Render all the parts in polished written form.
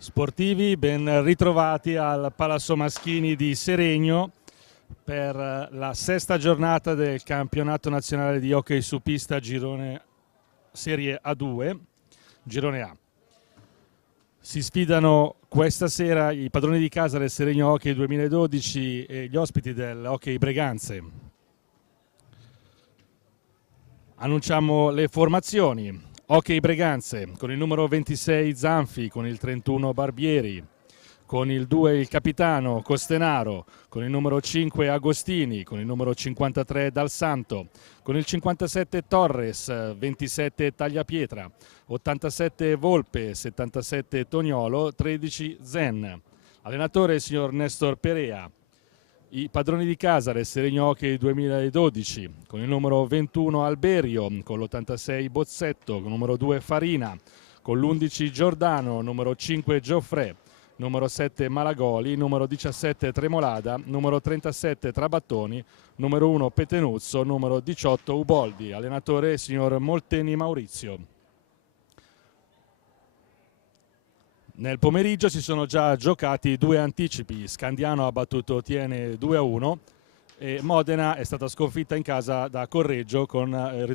Sportivi, ben ritrovati al Palazzo Maschini di Seregno per la sesta giornata del campionato nazionale di hockey su pista girone Serie A2, girone A. Si sfidano questa sera i padroni di casa del Seregno Hockey 2012 e gli ospiti del Hockey Breganze. Annunciamo le formazioni. Hockey Breganze con il numero 26 Zanfi, con il 31 Barbieri, con il 2 il capitano Costenaro, con il numero 5 Agostini, con il numero 53 Dal Santo, con il 57 Torres, 27 Tagliapietra, 87 Volpe, 77 Toniolo, 13 Zen. Allenatore il signor Nestor Perea. I padroni di casa del Seregno Hockey 2012 con il numero 21 Alberio, con l'86 Bozzetto, con il numero 2 Farina, con l'11 Giordano, numero 5 Gioffre, numero 7 Malagoli, numero 17 Tremolada, numero 37 Trabattoni, numero 1 Petenuzzo, numero 18 Uboldi. Allenatore il signor Molteni Maurizio. Nel pomeriggio si sono già giocati due anticipi. Scandiano ha battuto Tiene 2-1 e Modena è stata sconfitta in casa da Correggio con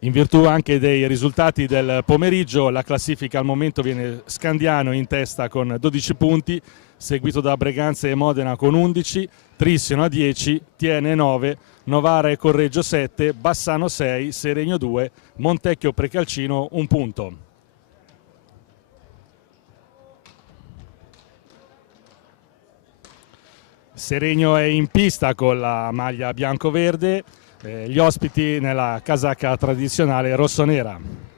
in virtù anche dei risultati del pomeriggio. La classifica al momento viene Scandiano in testa con 12 punti, seguito da Breganze e Modena con 11, Trissino a 10, Tiene 9, Novara e Correggio 7, Bassano 6, Seregno 2, Montecchio Precalcino 1 punto. Seregno è in pista con la maglia bianco-verde, gli ospiti nella casacca tradizionale rossonera.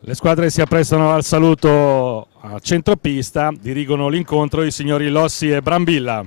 Le squadre si apprestano al saluto a centropista, dirigono l'incontro i signori Lossi e Brambilla.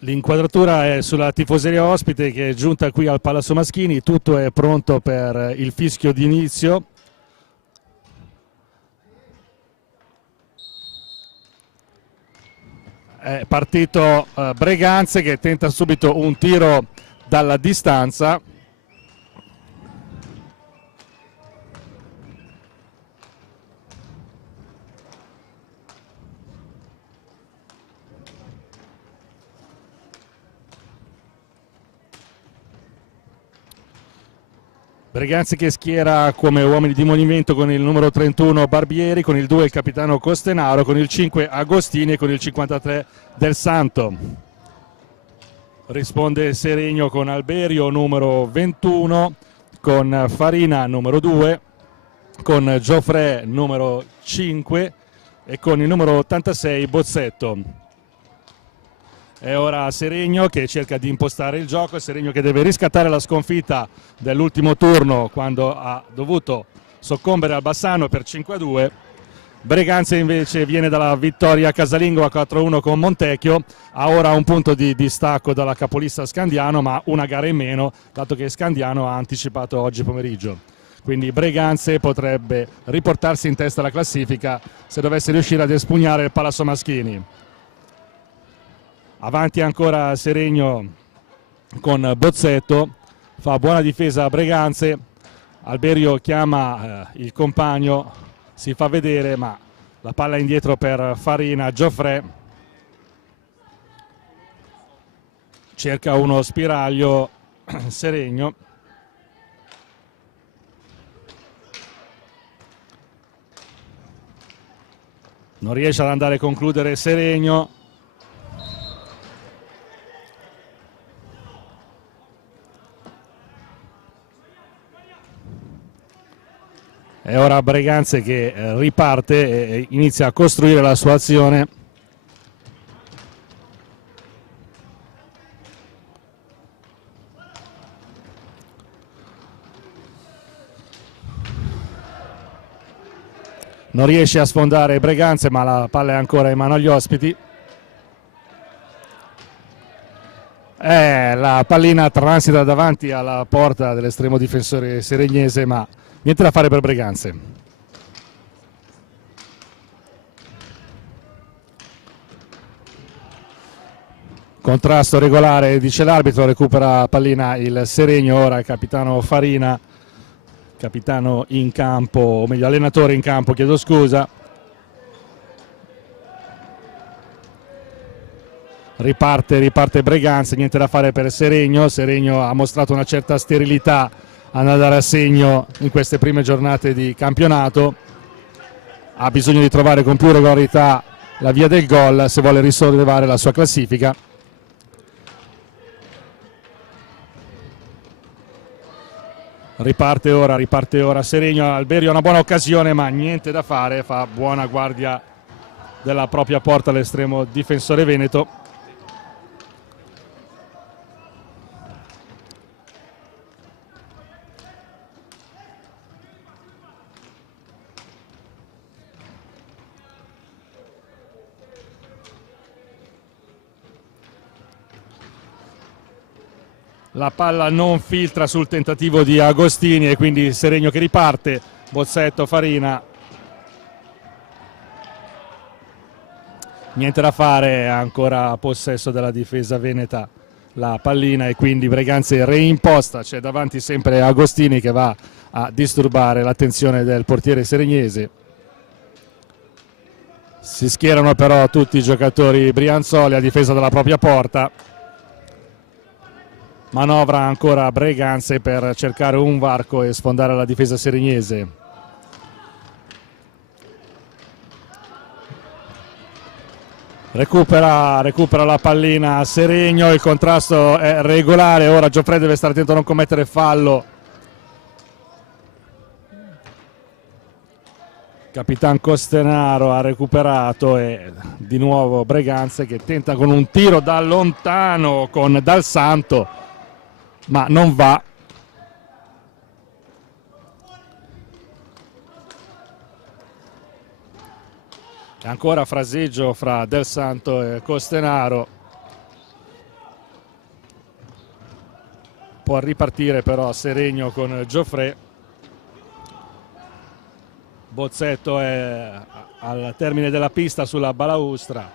L'inquadratura è sulla tifoseria ospite che è giunta qui al Palazzo Maschini, tutto è pronto per il fischio d'inizio. È partito Breganze che tenta subito un tiro dalla distanza. Breganze che schiera come uomini di movimento con il numero 31 Barbieri, con il 2 il capitano Costenaro, con il 5 Agostini e con il 53 Del Santo. Risponde Seregno con Alberio numero 21, con Farina numero 2, con Gioffre numero 5 e con il numero 86 Bozzetto. È ora Seregno che cerca di impostare il gioco, Seregno che deve riscattare la sconfitta dell'ultimo turno quando ha dovuto soccombere al Bassano per 5-2. Breganze invece viene dalla vittoria casalingo a 4-1 con Montecchio, ha ora un punto di distacco dalla capolista Scandiano, ma una gara in meno, dato che Scandiano ha anticipato oggi pomeriggio. Quindi Breganze potrebbe riportarsi in testa alla classifica se dovesse riuscire ad espugnare il Palazzo Maschini. Avanti ancora Seregno con Bozzetto, fa buona difesa a Breganze, Alberio chiama il compagno, si fa vedere ma la palla indietro per Farina. Gioffre cerca uno spiraglio, Seregno non riesce ad andare a concludere Seregno. È ora Breganze che riparte e inizia a costruire la sua azione. Non riesce a sfondare Breganze, ma la palla è ancora in mano agli ospiti. La pallina transita davanti alla porta dell'estremo difensore seregnese, ma niente da fare per Breganze. Contrasto regolare, dice l'arbitro, recupera pallina il Seregno, ora il capitano Farina, capitano in campo, o meglio allenatore in campo, chiedo scusa. Riparte Breganze, niente da fare per Seregno. Seregno ha mostrato una certa sterilità ad andare a segno in queste prime giornate di campionato, ha bisogno di trovare con più regolarità la via del gol se vuole risollevare la sua classifica. Riparte ora Seregno. Alberio ha una buona occasione ma niente da fare, fa buona guardia della propria porta l'estremo difensore veneto. La palla non filtra sul tentativo di Agostini e quindi Seregno che riparte. Bozzetto, Farina. Niente da fare, ancora possesso della difesa veneta la pallina e quindi Breganze reimposta. C'è davanti sempre Agostini che va a disturbare l'attenzione del portiere seregnese. Si schierano però tutti i giocatori brianzoli a difesa della propria porta. Manovra ancora Breganze per cercare un varco e sfondare la difesa seregnese. Recupera la pallina Seregno, il contrasto è regolare, ora Gioffre deve stare attento a non commettere fallo. Capitan Costenaro ha recuperato e di nuovo Breganze che tenta con un tiro da lontano con Dal Santo, ma non va. Ancora fraseggio fra Del Santo e Costenaro. Può ripartire però Seregno con Gioffre. Bozzetto è al termine della pista sulla balaustra,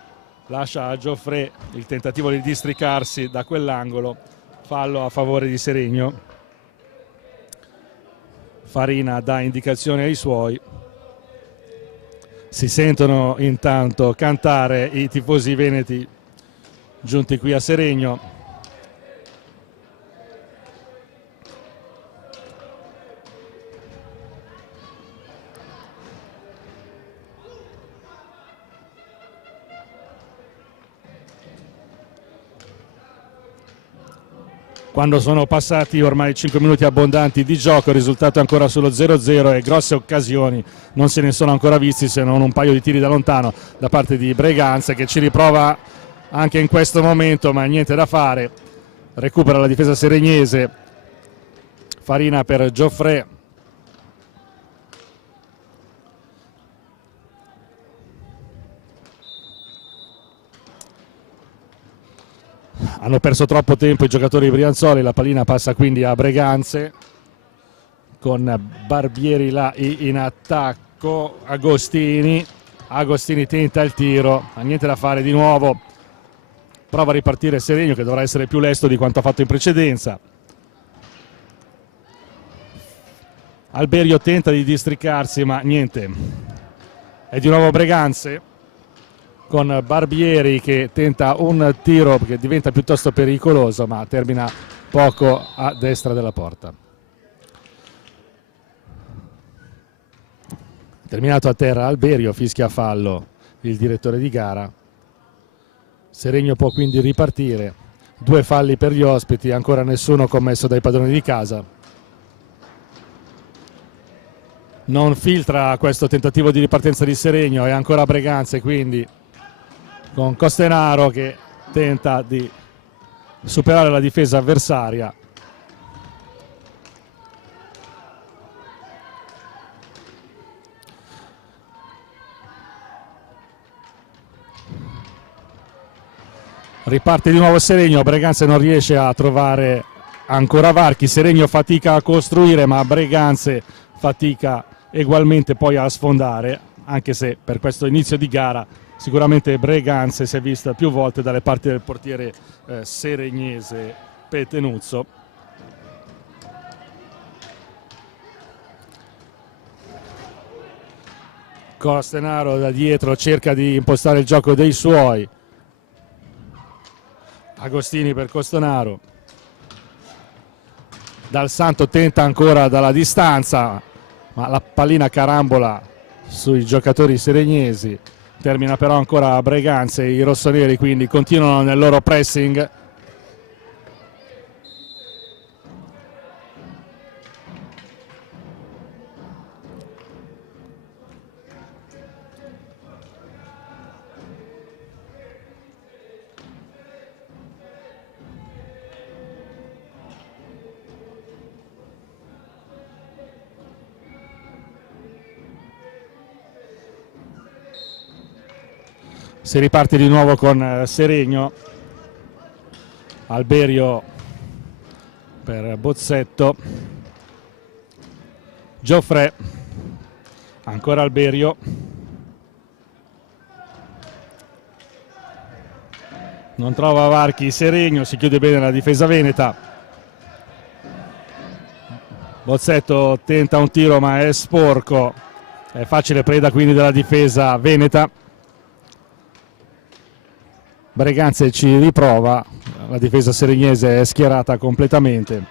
lascia a Gioffre il tentativo di districarsi da quell'angolo. Fallo a favore di Seregno. Farina dà indicazioni ai suoi. Si sentono intanto cantare i tifosi veneti giunti qui a Seregno. quando sono passati ormai 5 minuti abbondanti di gioco. Il risultato è ancora sullo 0-0 e grosse occasioni non se ne sono ancora visti, se non un paio di tiri da lontano da parte di Breganze, che ci riprova anche in questo momento, ma niente da fare. Recupera la difesa seregnese. Farina per Gioffre. Hanno perso troppo tempo i giocatori brianzoli, la pallina passa quindi a Breganze con Barbieri là in attacco. Agostini tenta il tiro, ha niente da fare di nuovo, prova a ripartire Seregno, che dovrà essere più lesto di quanto ha fatto in precedenza. Alberio tenta di districarsi, ma niente, è di nuovo Breganze con Barbieri che tenta un tiro che diventa piuttosto pericoloso, ma termina poco a destra della porta. Terminato a terra Alberio, fischia fallo il direttore di gara. Seregno può quindi ripartire. 2 falli per gli ospiti, ancora nessuno commesso dai padroni di casa. Non filtra questo tentativo di ripartenza di Seregno, è ancora Breganze quindi, con Costenaro che tenta di superare la difesa avversaria. Riparte di nuovo Seregno, Breganze non riesce a trovare ancora varchi, Seregno fatica a costruire, ma Breganze fatica ugualmente poi a sfondare, anche se per questo inizio di gara sicuramente Breganze si è vista più volte dalle parti del portiere seregnese Petenuzzo. Costenaro da dietro cerca di impostare il gioco dei suoi. Agostini per Costenaro. Dal Santo tenta ancora dalla distanza, ma la pallina carambola sui giocatori seregnesi. Termina però ancora a Breganze, i rossoneri quindi continuano nel loro pressing. Si riparte di nuovo con Seregno. Alberio per Bozzetto. Gioffre, ancora Alberio. Non trova varchi Seregno, si chiude bene la difesa veneta. Bozzetto tenta un tiro ma è sporco, è facile preda quindi della difesa veneta. Breganze ci riprova, la difesa seregnese è schierata completamente.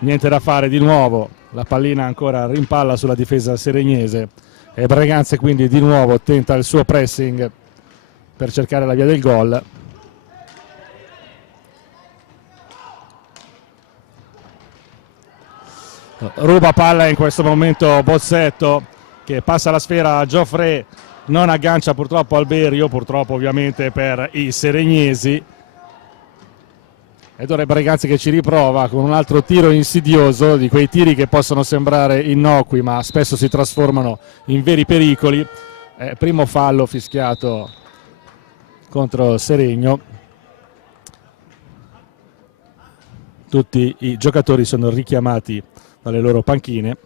Niente da fare di nuovo, la pallina ancora rimpalla sulla difesa seregnese e Breganze quindi di nuovo tenta il suo pressing per cercare la via del gol. Ruba palla in questo momento Bozzetto, che passa la sfera a Gioffre, non aggancia purtroppo Alberio, purtroppo ovviamente per i seregnesi. Ed ora è Breganze che ci riprova con un altro tiro insidioso, di quei tiri che possono sembrare innocui ma spesso si trasformano in veri pericoli. Primo fallo fischiato contro Seregno. Tutti i giocatori sono richiamati dalle loro panchine.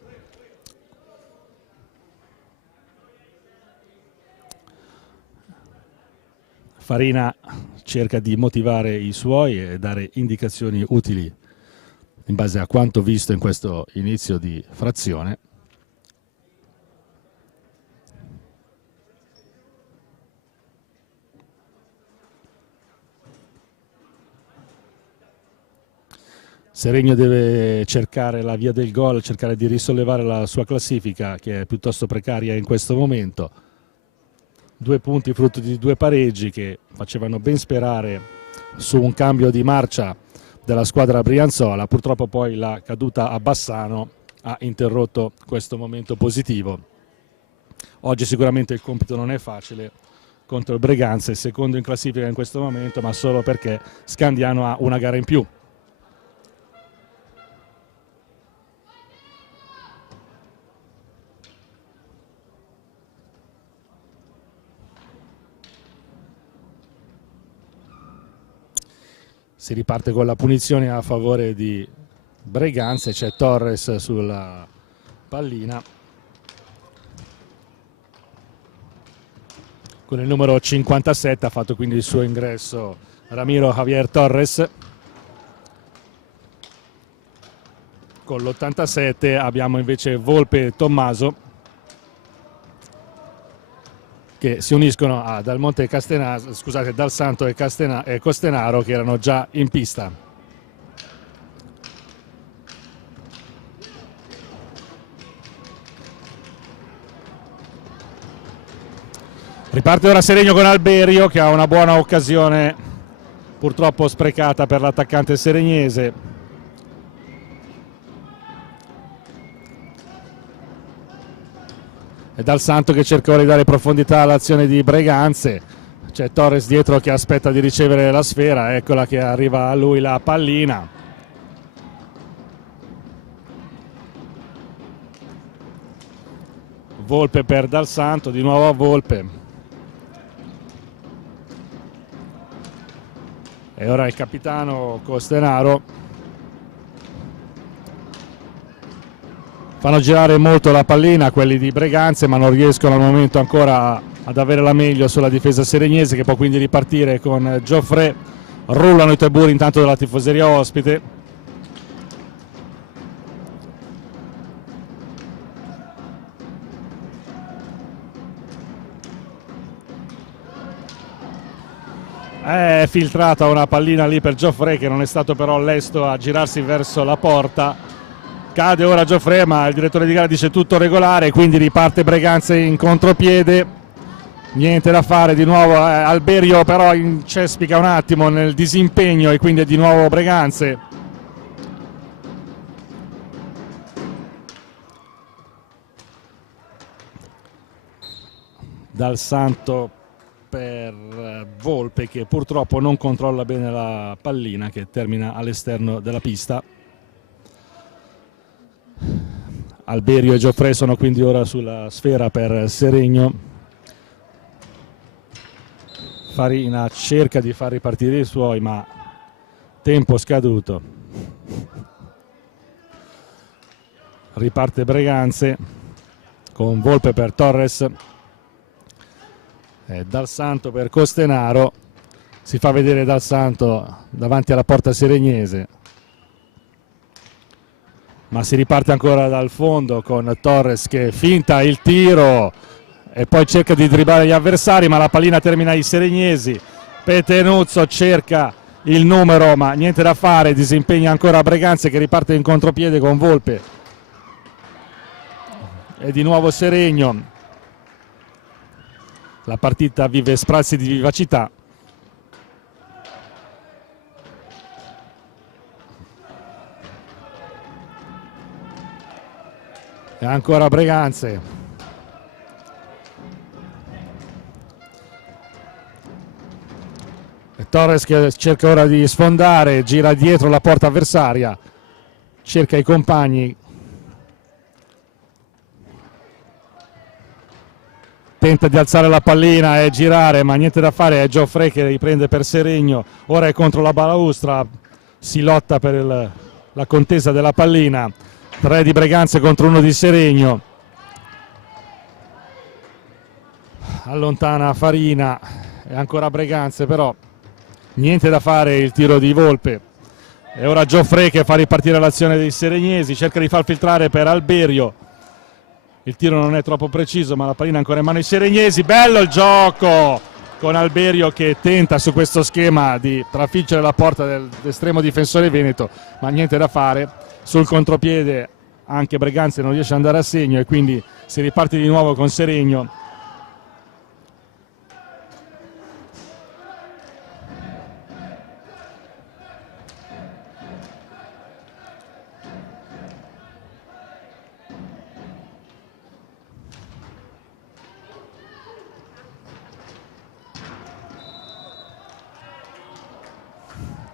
Farina cerca di motivare i suoi e dare indicazioni utili in base a quanto visto in questo inizio di frazione. Seregno deve cercare la via del gol, cercare di risollevare la sua classifica che è piuttosto precaria in questo momento. 2 punti frutto di 2 pareggi che facevano ben sperare su un cambio di marcia della squadra brianzola. Purtroppo poi la caduta a Bassano ha interrotto questo momento positivo. Oggi sicuramente il compito non è facile contro il Breganze, secondo in classifica in questo momento, ma solo perché Scandiano ha una gara in più. Si riparte con la punizione a favore di Breganze, c'è Torres sulla pallina con il numero 57, ha fatto quindi il suo ingresso Ramiro Javier Torres. Con l'87 abbiamo invece Volpe e Tommaso che si uniscono a Dal Santo e Costenaro, che erano già in pista. Riparte ora Seregno con Alberio, che ha una buona occasione purtroppo sprecata per l'attaccante seregnese. E Dal Santo che cerca ora di dare profondità all'azione di Breganze. C'è Torres dietro che aspetta di ricevere la sfera, eccola che arriva a lui la pallina. Volpe per Dal Santo, di nuovo a Volpe. E ora il capitano Costenaro. Fanno girare molto la pallina quelli di Breganze, ma non riescono al momento ancora ad avere la meglio sulla difesa seregnese, che può quindi ripartire con Geoffrey. Rullano i tamburi intanto della tifoseria ospite. È filtrata una pallina lì per Geoffrey, che non è stato però lesto a girarsi verso la porta. Cade ora Geoffrey, ma il direttore di gara dice tutto regolare, quindi riparte Breganze in contropiede. Niente da fare, di nuovo Alberio però incespica un attimo nel disimpegno e quindi è di nuovo Breganze. Dal Santo per Volpe, che purtroppo non controlla bene la pallina, che termina all'esterno della pista. Alberio e Geoffrey sono quindi ora sulla sfera per Seregno. Farina cerca di far ripartire i suoi, ma tempo scaduto. Riparte Breganze con Volpe per Torres e Dal Santo per Costenaro. Si fa vedere Dal Santo davanti alla porta seregnese, ma si riparte ancora dal fondo con Torres che finta il tiro e poi cerca di dribblare gli avversari, ma la pallina termina ai seregnesi. Petenuzzo cerca il numero, ma niente da fare, disimpegna ancora Breganze, che riparte in contropiede con Volpe. E di nuovo Seregno. La partita vive sprazzi di vivacità. E ancora Breganze. E Torres che cerca ora di sfondare, gira dietro la porta avversaria, cerca i compagni. Tenta di alzare la pallina e girare, ma niente da fare, è Geoffrey che riprende per Seregno. Ora è contro la balaustra, si lotta per la contesa della pallina. 3 di Breganze contro 1 di Seregno. Allontana Farina e ancora Breganze, però niente da fare, il tiro di Volpe. E ora Geoffrey che fa ripartire l'azione dei seregnesi, cerca di far filtrare per Alberio. Il tiro non è troppo preciso, ma la pallina è ancora in mano ai seregnesi. Bello il gioco con Alberio che tenta su questo schema di trafiggere la porta dell'estremo difensore veneto, ma niente da fare. Sul contropiede anche Breganze non riesce ad andare a segno e quindi si riparte di nuovo con Seregno.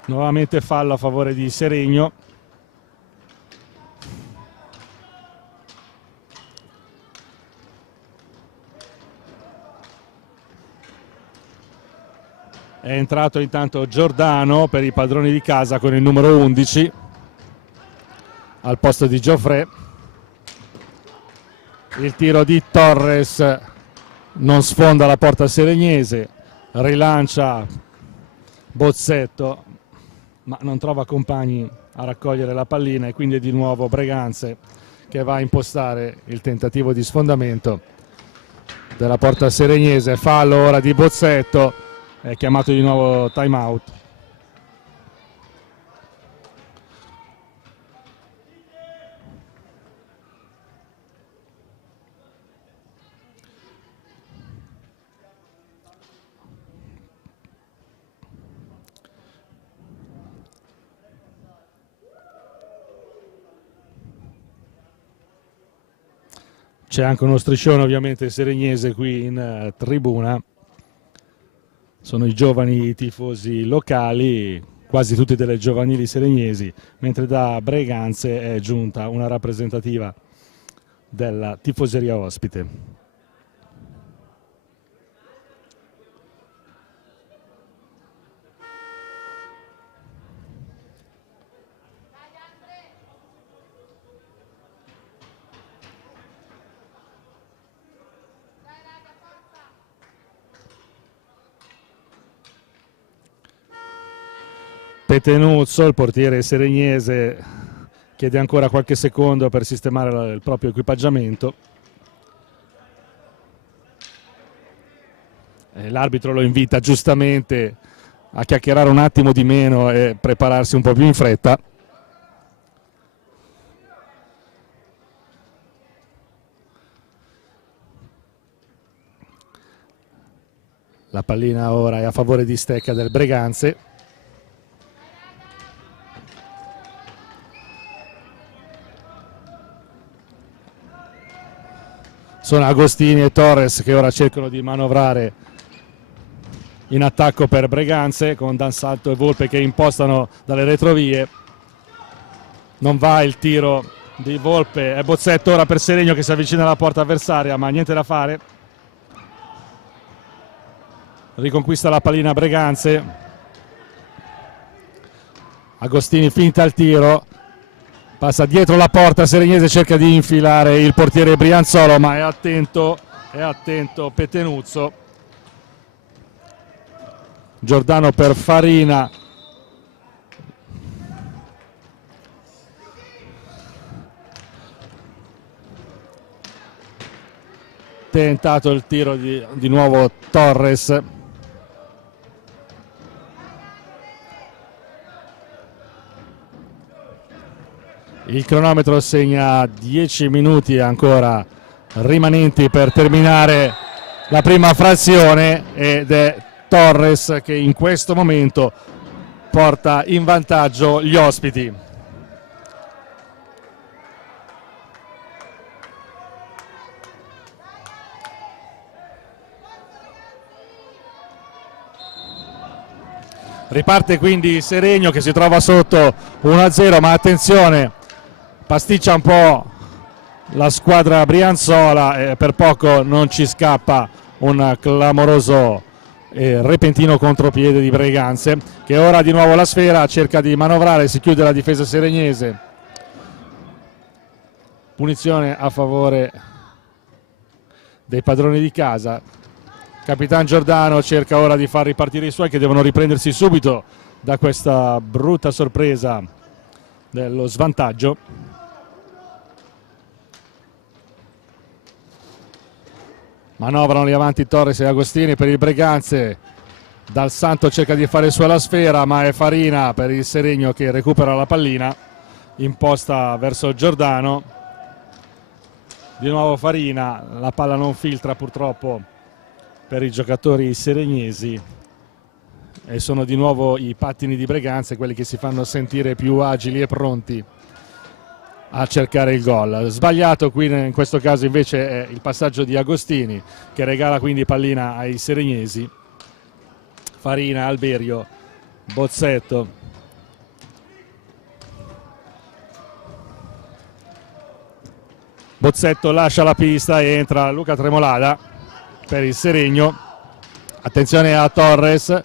Nuovamente fallo a favore di Seregno. È entrato intanto Giordano per i padroni di casa con il numero 11 al posto di Geoffrey. Il tiro di Torres non sfonda la porta seregnese, rilancia Bozzetto ma non trova compagni a raccogliere la pallina e quindi è di nuovo Breganze che va a impostare il tentativo di sfondamento della porta seregnese. Fallo ora di Bozzetto, è chiamato di nuovo time out. C'è anche uno striscione ovviamente seregnese qui in tribuna, sono i giovani tifosi locali, quasi tutti delle giovanili seregnesi, mentre da Breganze è giunta una rappresentativa della tifoseria ospite. Petenuzzo, il portiere seregnese, chiede ancora qualche secondo per sistemare il proprio equipaggiamento. L'arbitro lo invita giustamente a chiacchierare un attimo di meno e prepararsi un po' più in fretta. La pallina ora è a favore di Stecca del Breganze. Sono Agostini e Torres che ora cercano di manovrare in attacco per Breganze, con Dansalto e Volpe che impostano dalle retrovie. Non va il tiro di Volpe, è Bozzetto ora per Seregno che si avvicina alla porta avversaria, ma niente da fare. Riconquista la pallina Breganze. Agostini finta il tiro, passa dietro la porta, Seregnese cerca di infilare il portiere Brianzolo, ma è attento Petenuzzo. Giordano per Farina. Tentato il tiro di nuovo Torres. Il cronometro segna 10 minuti ancora rimanenti per terminare la prima frazione ed è Torres che in questo momento porta in vantaggio gli ospiti. Riparte quindi Seregno che si trova sotto 1-0, ma attenzione, pasticcia un po' la squadra brianzola e per poco non ci scappa un clamoroso e repentino contropiede di Breganze, che ora di nuovo la sfera, cerca di manovrare, si chiude la difesa seregnese. Punizione a favore dei padroni di casa. Capitan Giordano cerca ora di far ripartire i suoi che devono riprendersi subito da questa brutta sorpresa dello svantaggio. Manovrano lì avanti Torres e Agostini per il Breganze. Dal Santo cerca di fare su alla sfera, ma è Farina per il Seregno che recupera la pallina, imposta verso Giordano. Di nuovo Farina, la palla non filtra purtroppo per i giocatori seregnesi e sono di nuovo i pattini di Breganze quelli che si fanno sentire più agili e pronti a cercare il gol. Sbagliato qui in questo caso invece è il passaggio di Agostini, che regala quindi pallina ai seregnesi. Farina, Alberio, Bozzetto. Bozzetto lascia la pista e entra Luca Tremolada per il Seregno. Attenzione a Torres.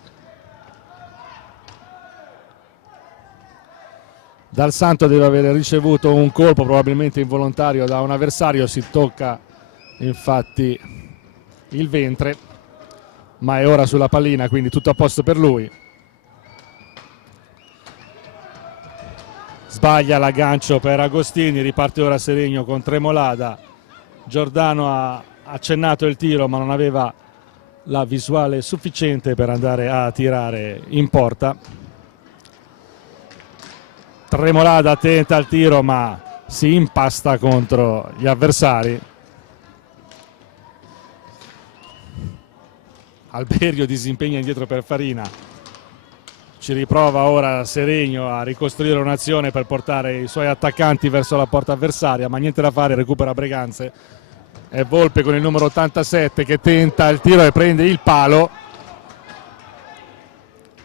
Dal Santo deve aver ricevuto un colpo probabilmente involontario da un avversario, si tocca infatti il ventre, ma è ora sulla pallina, quindi tutto a posto per lui. Sbaglia l'aggancio per Agostini, riparte ora Seregno con Tremolada. Giordano ha accennato il tiro ma non aveva la visuale sufficiente per andare a tirare in porta. Tremolada tenta il tiro ma si impasta contro gli avversari. Alberio disimpegna indietro per Farina. Ci riprova ora Seregno a ricostruire un'azione per portare i suoi attaccanti verso la porta avversaria, ma niente da fare, recupera Breganze. È Volpe con il numero 87 che tenta il tiro e prende il palo.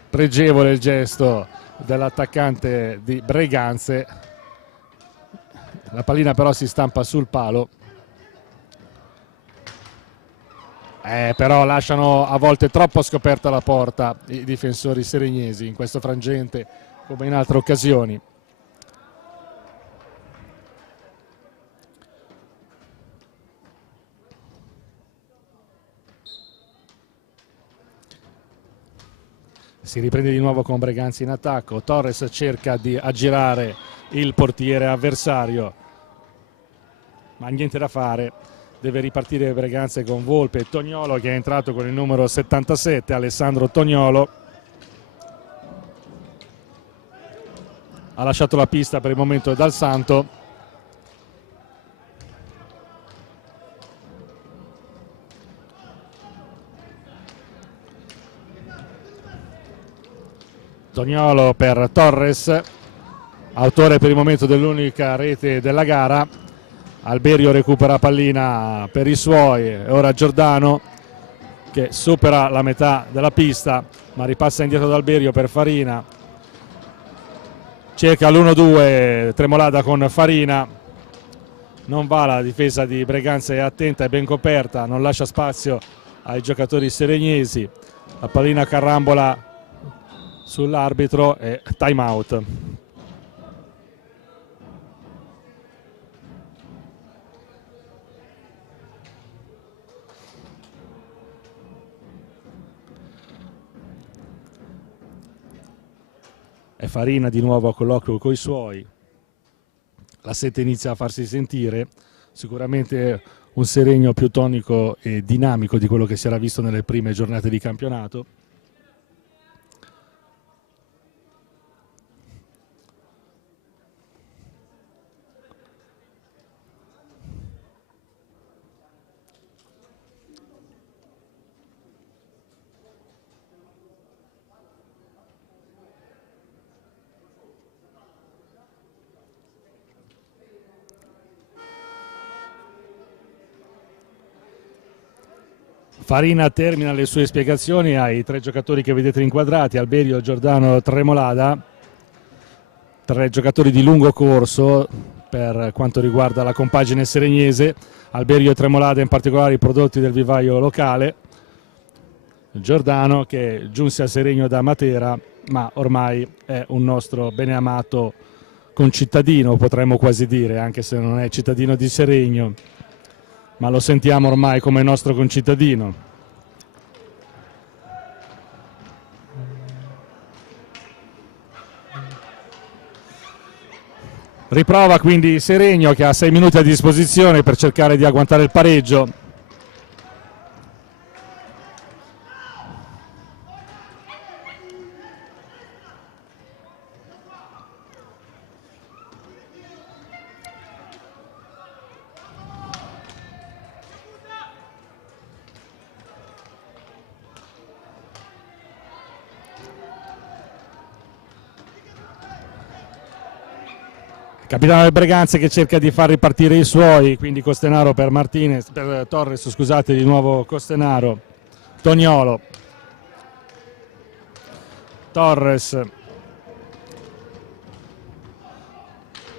Pregevole il gesto dell'attaccante di Breganze. La pallina però si stampa sul palo. Però lasciano a volte troppo scoperta la porta i difensori seregnesi in questo frangente come in altre occasioni. Si riprende di nuovo con Breganze in attacco. Torres cerca di aggirare il portiere avversario, ma niente da fare. Deve ripartire Breganze con Volpe e Tognolo, che è entrato con il numero 77, Alessandro Tognolo. Ha lasciato la pista per il momento Dal Santo. Tognolo per Torres, autore per il momento dell'unica rete della gara. Alberio recupera pallina per i suoi, e ora Giordano che supera la metà della pista ma ripassa indietro da Alberio per Farina. Cerca l'1-2 Tremolada con Farina, non va, la difesa di Breganze è attenta e ben coperta, non lascia spazio ai giocatori seregnesi. La pallina carambola sull'arbitro e time out. E Farina di nuovo a colloquio con i suoi. La sete inizia a farsi sentire, sicuramente un Seregno più tonico e dinamico di quello che si era visto nelle prime giornate di campionato. Farina termina le sue spiegazioni ai tre giocatori che vedete inquadrati, Alberio, Giordano, Tremolada, tre giocatori di lungo corso per quanto riguarda la compagine seregnese. Alberio e Tremolada in particolare i prodotti del vivaio locale. Giordano che giunse a Seregno da Matera ma ormai è un nostro beneamato concittadino, potremmo quasi dire, anche se non è cittadino di Seregno, ma lo sentiamo ormai come nostro concittadino. Riprova quindi Seregno che ha 6 minuti a disposizione per cercare di agguantare il pareggio. Capitano del Breganze che cerca di far ripartire i suoi, quindi Costenaro per Martinez, per Torres, scusate, di nuovo Costenaro, Toniolo, Torres,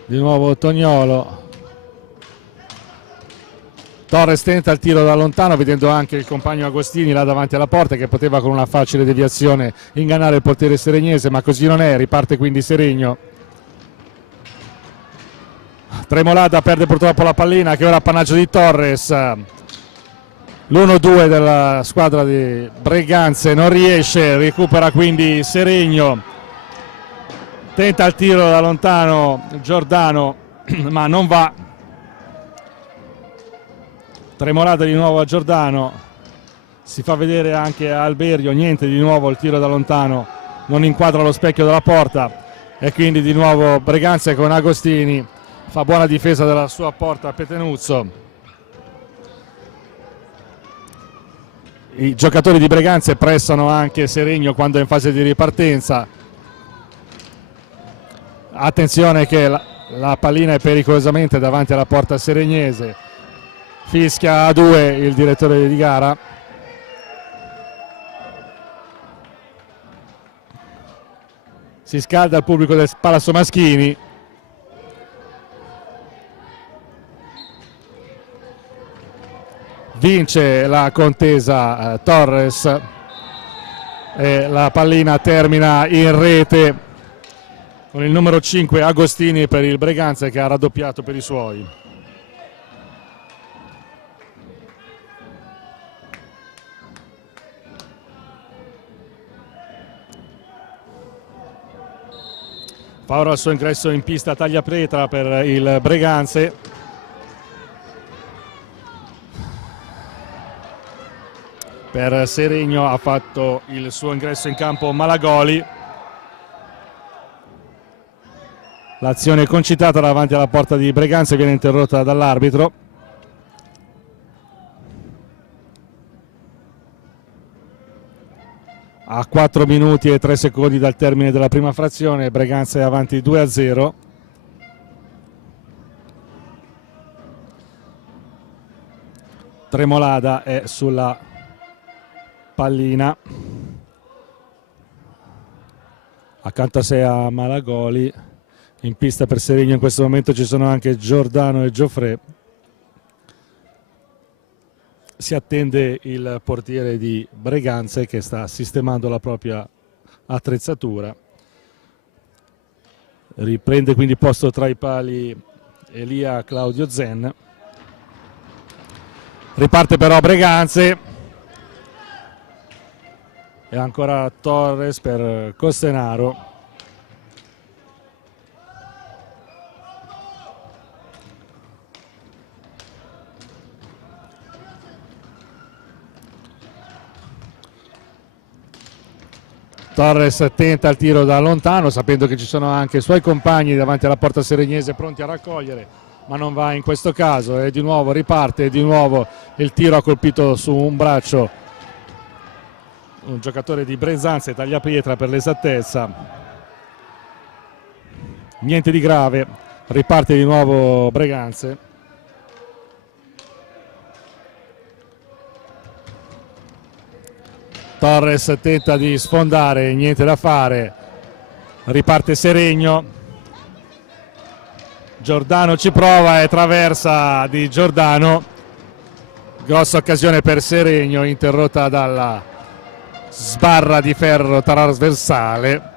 di nuovo Toniolo, Torres tenta il tiro da lontano vedendo anche il compagno Agostini là davanti alla porta che poteva con una facile deviazione ingannare il portiere seregnese, ma così non è, riparte quindi Seregno. Tremolada perde purtroppo la pallina che ora appannaggio di Torres, l'1-2 della squadra di Breganze non riesce, recupera quindi Seregno, tenta il tiro da lontano Giordano ma non va, Tremolada di nuovo a Giordano, si fa vedere anche a Alberio, niente, di nuovo il tiro da lontano non inquadra lo specchio della porta e quindi di nuovo Breganze con Agostini fa buona difesa della sua porta a Petenuzzo. I giocatori di Breganze pressano anche Seregno quando è in fase di ripartenza. Attenzione che la pallina è pericolosamente davanti alla porta seregnese. Fischia a 2 il direttore di gara. Si scalda il pubblico del Palazzo Maschini. Vince la contesa Torres e la pallina termina in rete con il numero 5 Agostini per il Breganze che ha raddoppiato per i suoi. Fa ora il suo ingresso in pista Tagliapietra per il Breganze. Per Seregno ha fatto il suo ingresso in campo Malagoli. L'azione concitata davanti alla porta di Breganze viene interrotta dall'arbitro. A 4 minuti e 3 secondi dal termine della prima frazione, Breganze è avanti 2-0. Tremolada è sulla pallina, accanto a sé a Malagoli, in pista per Seregno in questo momento ci sono anche Giordano e Gioffre. Si attende il portiere di Breganze che sta sistemando la propria attrezzatura. Riprende quindi posto tra i pali Elia Claudio Zen. Riparte però Breganze. E ancora Torres per Costenaro. Torres tenta il tiro da lontano sapendo che ci sono anche i suoi compagni davanti alla porta seregnese pronti a raccogliere, ma non va in questo caso e di nuovo riparte, di nuovo il tiro ha colpito su un braccio un giocatore di Breganze, Tagliapietra per l'esattezza. Niente di grave, riparte di nuovo Breganze. Torres tenta di sfondare, niente da fare, riparte Seregno, Giordano ci prova e traversa di Giordano, grossa occasione per Seregno interrotta dalla sbarra di ferro trasversale.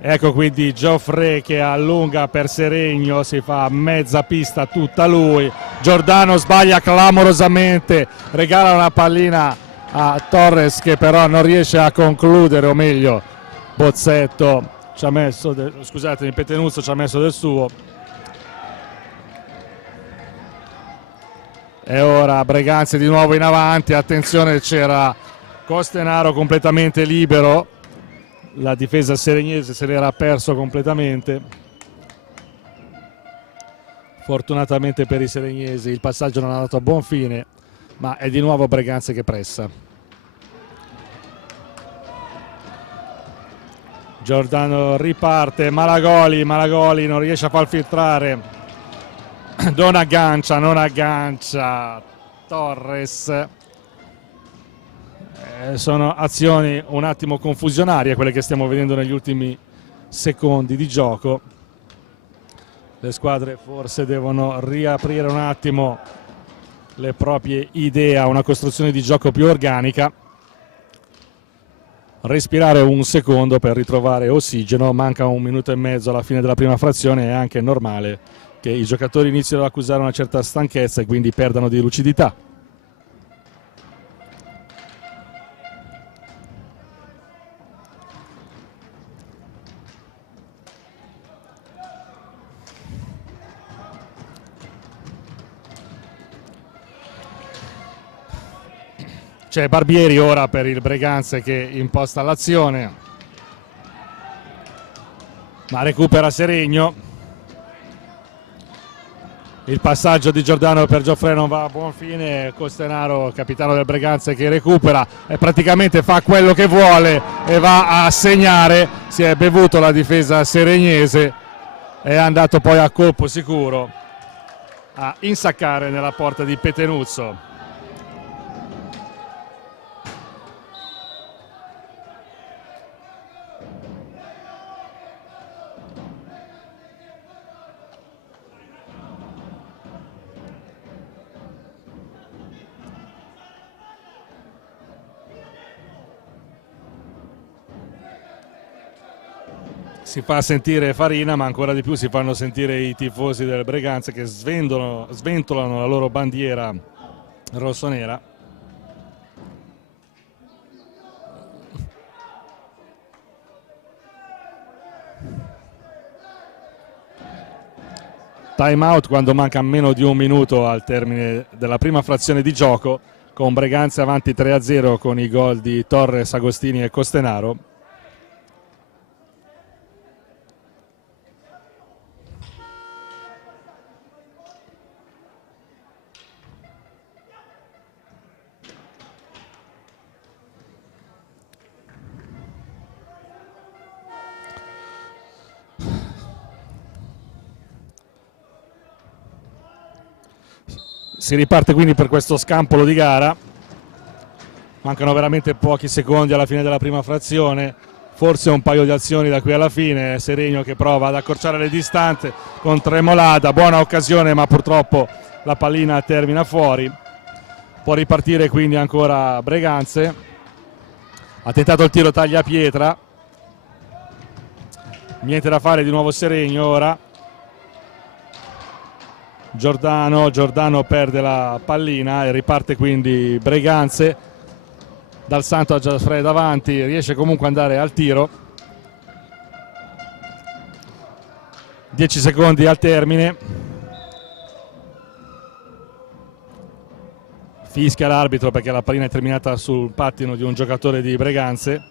Ecco quindi Gioffre che allunga per Seregno, si fa mezza pista tutta lui. Giordano sbaglia clamorosamente, regala una pallina a Torres che però non riesce a concludere, o meglio Bozzetto ci ha messo, scusatemi, Petenuzzo ci ha messo del suo. E ora Breganze di nuovo in avanti, attenzione, c'era Costenaro completamente libero. La difesa seregnese se l'era perso completamente. Fortunatamente per i seregnesi il passaggio non è andato a buon fine, ma è di nuovo Breganze che pressa. Giordano riparte, Malagoli non riesce a far filtrare, non aggancia Torres. Sono azioni un attimo confusionarie quelle che stiamo vedendo negli ultimi secondi di gioco. Le squadre forse devono riaprire un attimo le proprie idee a una costruzione di gioco più organica, respirare un secondo per ritrovare ossigeno. Manca un minuto e mezzo alla fine della prima frazione, è anche normale che i giocatori inizino ad accusare una certa stanchezza e quindi perdano di lucidità. C'è Barbieri ora per il Breganze che imposta l'azione, ma recupera Seregno. Il passaggio di Giordano per Gioffre non va a buon fine. Costenaro, capitano del Breganze, che recupera e praticamente fa quello che vuole e va a segnare. Si è bevuto la difesa seregnese, è andato poi a colpo sicuro a insaccare nella porta di Petenuzzo. Si fa sentire Farina, ma ancora di più si fanno sentire i tifosi del Breganze che sventolano la loro bandiera rossonera. Time out quando manca meno di un minuto al termine della prima frazione di gioco, con Breganze avanti 3-0 con i gol di Torres, Agostini e Costenaro. Si riparte quindi per questo scampolo di gara. Mancano veramente pochi secondi alla fine della prima frazione, forse un paio di azioni da qui alla fine. Seregno che prova ad accorciare le distanze con Tremolada, buona occasione ma purtroppo la pallina termina fuori. Può ripartire quindi ancora Breganze, ha tentato il tiro tagliapietra, niente da fare, di nuovo Seregno ora. Giordano perde la pallina e riparte quindi Breganze. Dal Santo a Giaffre davanti, riesce comunque ad andare al tiro. 10 secondi al termine. Fischia l'arbitro perché la pallina è terminata sul pattino di un giocatore di Breganze.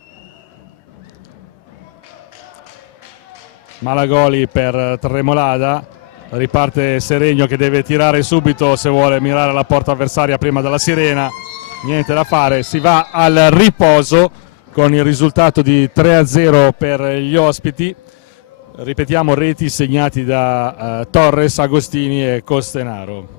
Malagoli per Tremolada, riparte Seregno che deve tirare subito se vuole mirare la porta avversaria prima della sirena. Niente da fare, si va al riposo con il risultato di 3-0 per gli ospiti. Ripetiamo, reti segnati da Torres, Agostini e Costenaro.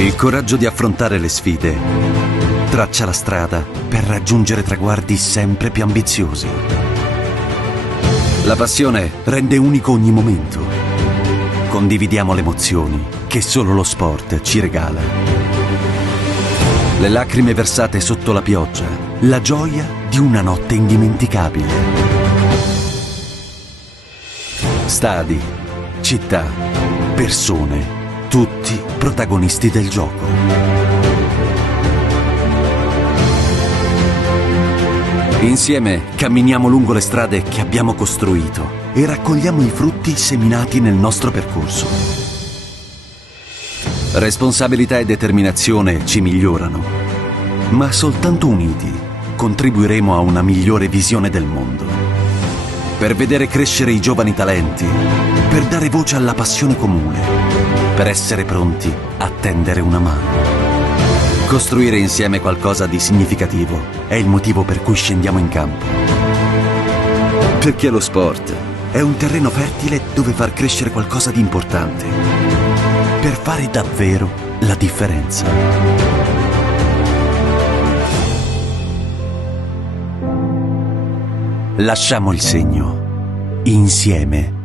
Il coraggio di affrontare le sfide traccia la strada per raggiungere traguardi sempre più ambiziosi. La passione rende unico ogni momento. Condividiamo le emozioni che solo lo sport ci regala. Le lacrime versate sotto la pioggia, la gioia di una notte indimenticabile. Stadi, città, persone, tutti protagonisti del gioco. Insieme camminiamo lungo le strade che abbiamo costruito e raccogliamo i frutti seminati nel nostro percorso. Responsabilità e determinazione ci migliorano, ma soltanto uniti contribuiremo a una migliore visione del mondo. Per vedere crescere i giovani talenti, per dare voce alla passione comune, per essere pronti a tendere una mano. Costruire insieme qualcosa di significativo è il motivo per cui scendiamo in campo. Perché lo sport è un terreno fertile dove far crescere qualcosa di importante, per fare davvero la differenza. Lasciamo il segno, insieme.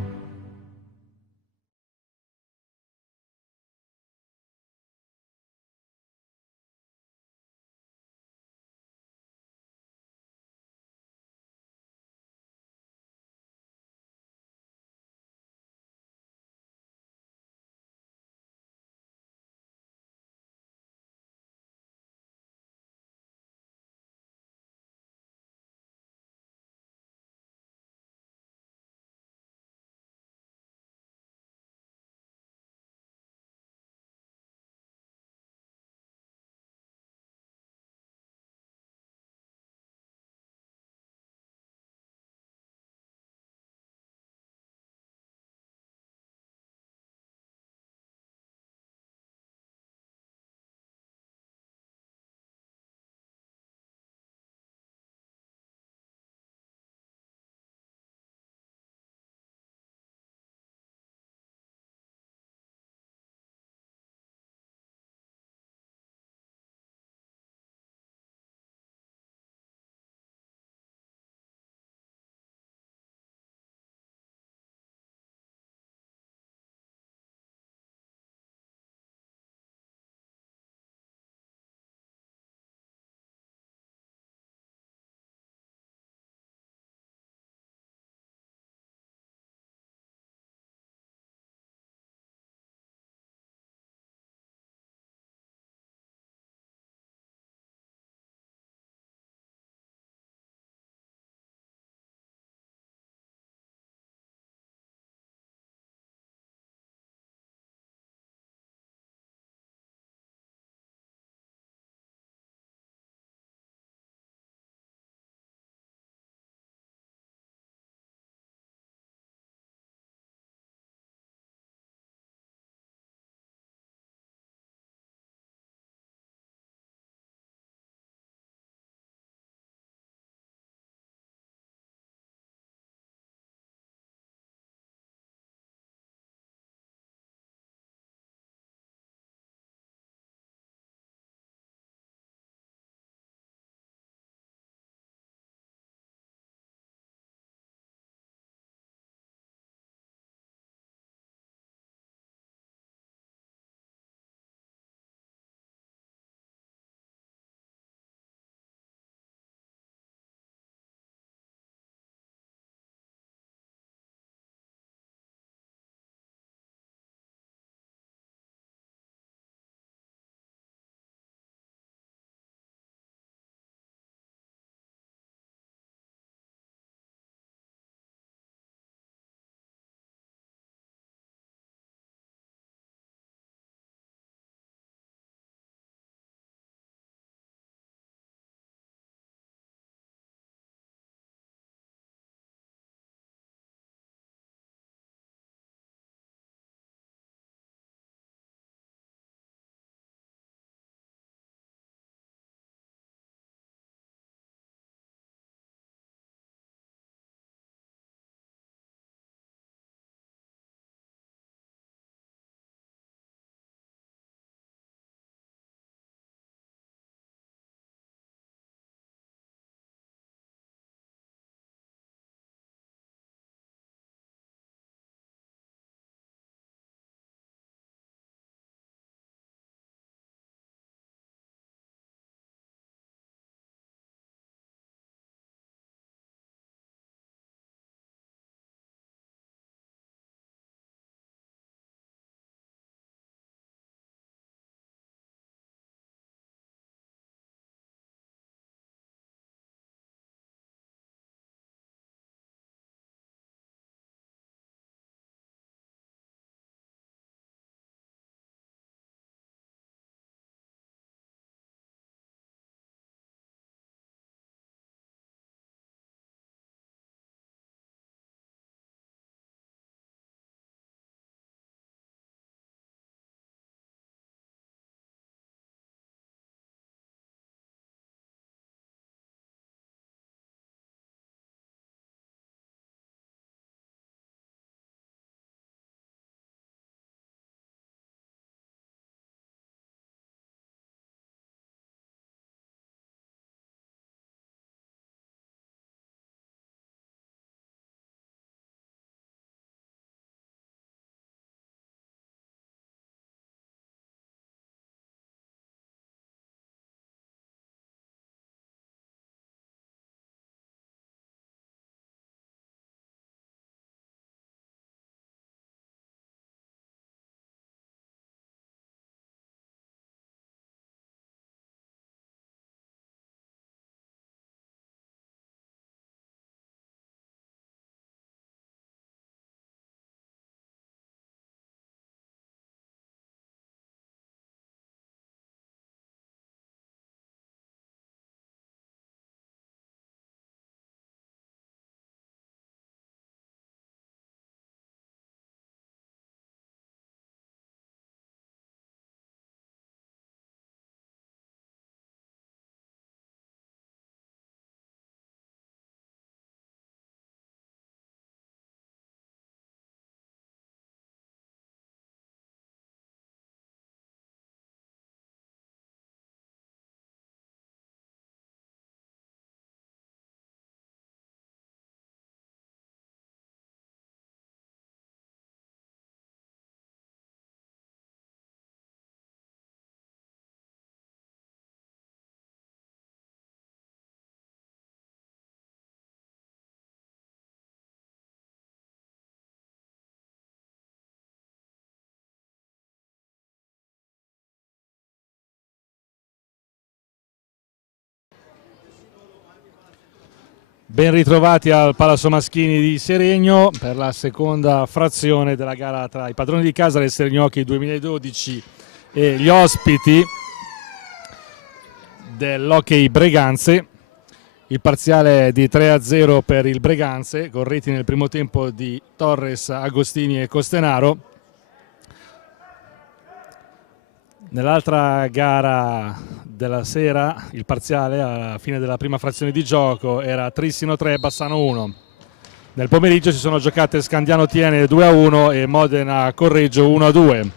Ben ritrovati al Palazzo Maschini di Seregno per la seconda frazione della gara tra i padroni di casa del Seregno Hockey 2012 e gli ospiti dell'Hockey Breganze. Il parziale è di 3-0 per il Breganze, con reti nel primo tempo di Torres, Agostini e Costenaro. Nell'altra gara della sera il parziale alla fine della prima frazione di gioco era Trissino 3, Bassano 1. Nel pomeriggio si sono giocate Scandiano Tiene 2-1 e Modena Correggio 1-2.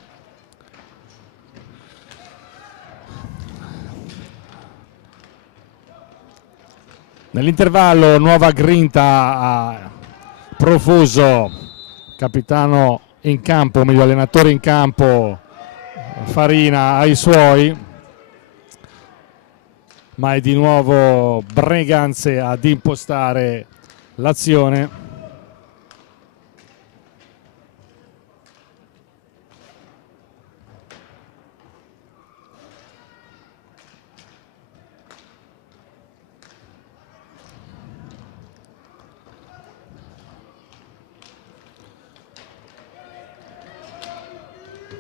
Nell'intervallo nuova grinta a Profuso, capitano in campo, meglio allenatore in campo, Farina ai suoi, ma è di nuovo Breganze ad impostare l'azione.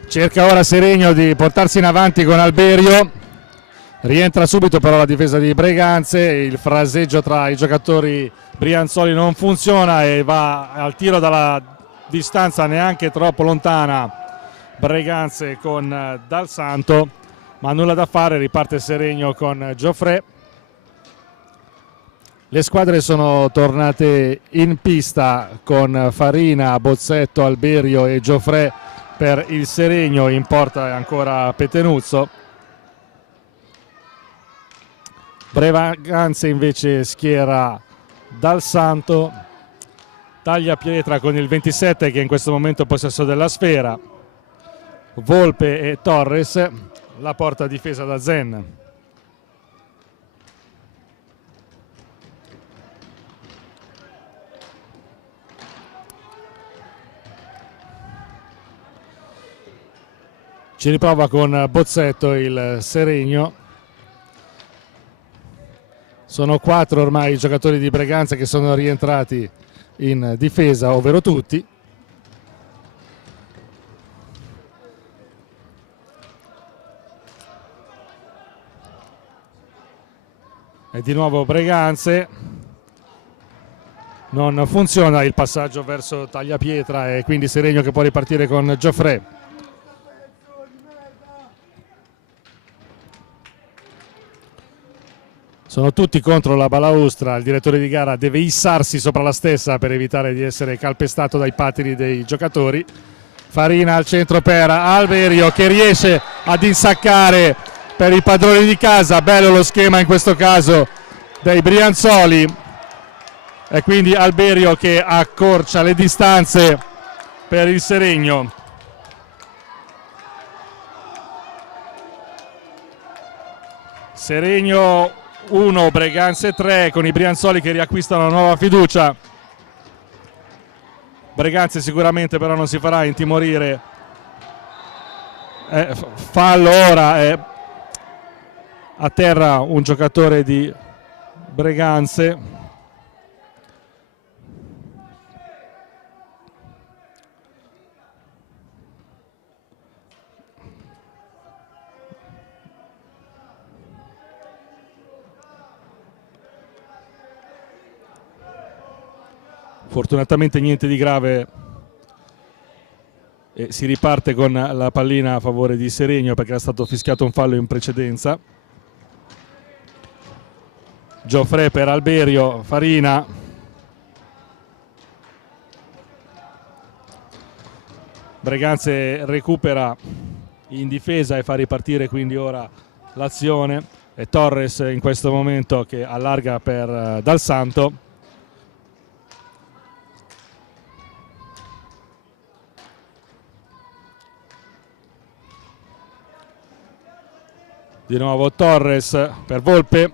Cerca ora Seregno di portarsi in avanti con Alberio, rientra subito però la difesa di Breganze, il fraseggio tra i giocatori brianzoli non funziona e va al tiro dalla distanza neanche troppo lontana Breganze con Dal Santo, ma nulla da fare, riparte Seregno con Gioffre. Le squadre sono tornate in pista con Farina, Bozzetto, Alberio e Gioffre per il Seregno, in porta è ancora Petenuzzo. Breganze invece schiera Dal Santo, Tagliapietra con il 27 che in questo momento è in possesso della sfera, Volpe e Torres, la porta difesa da Zen. Ci riprova con Bozzetto il Seregno. Sono 4 ormai i giocatori di Breganze che sono rientrati in difesa, ovvero tutti. E di nuovo Breganze. Non funziona il passaggio verso Tagliapietra e quindi Seregno che può ripartire con Gioffre. Sono tutti contro la balaustra, il direttore di gara deve issarsi sopra la stessa per evitare di essere calpestato dai pattini dei giocatori. Farina al centro per Alberio che riesce ad insaccare per i padroni di casa, bello lo schema in questo caso dei brianzoli e quindi Alberio che accorcia le distanze per il Seregno. Seregno 1, Breganze 3, con i brianzoli che riacquistano una nuova fiducia. Breganze sicuramente però non si farà intimorire. Fallo ora, a terra un giocatore di Breganze. Fortunatamente niente di grave e si riparte con la pallina a favore di Seregno perché era stato fischiato un fallo in precedenza. Gioffre per Alberio, Farina. Breganze recupera in difesa e fa ripartire quindi ora l'azione. E Torres in questo momento che allarga per Dal Santo. Di nuovo Torres per Volpe.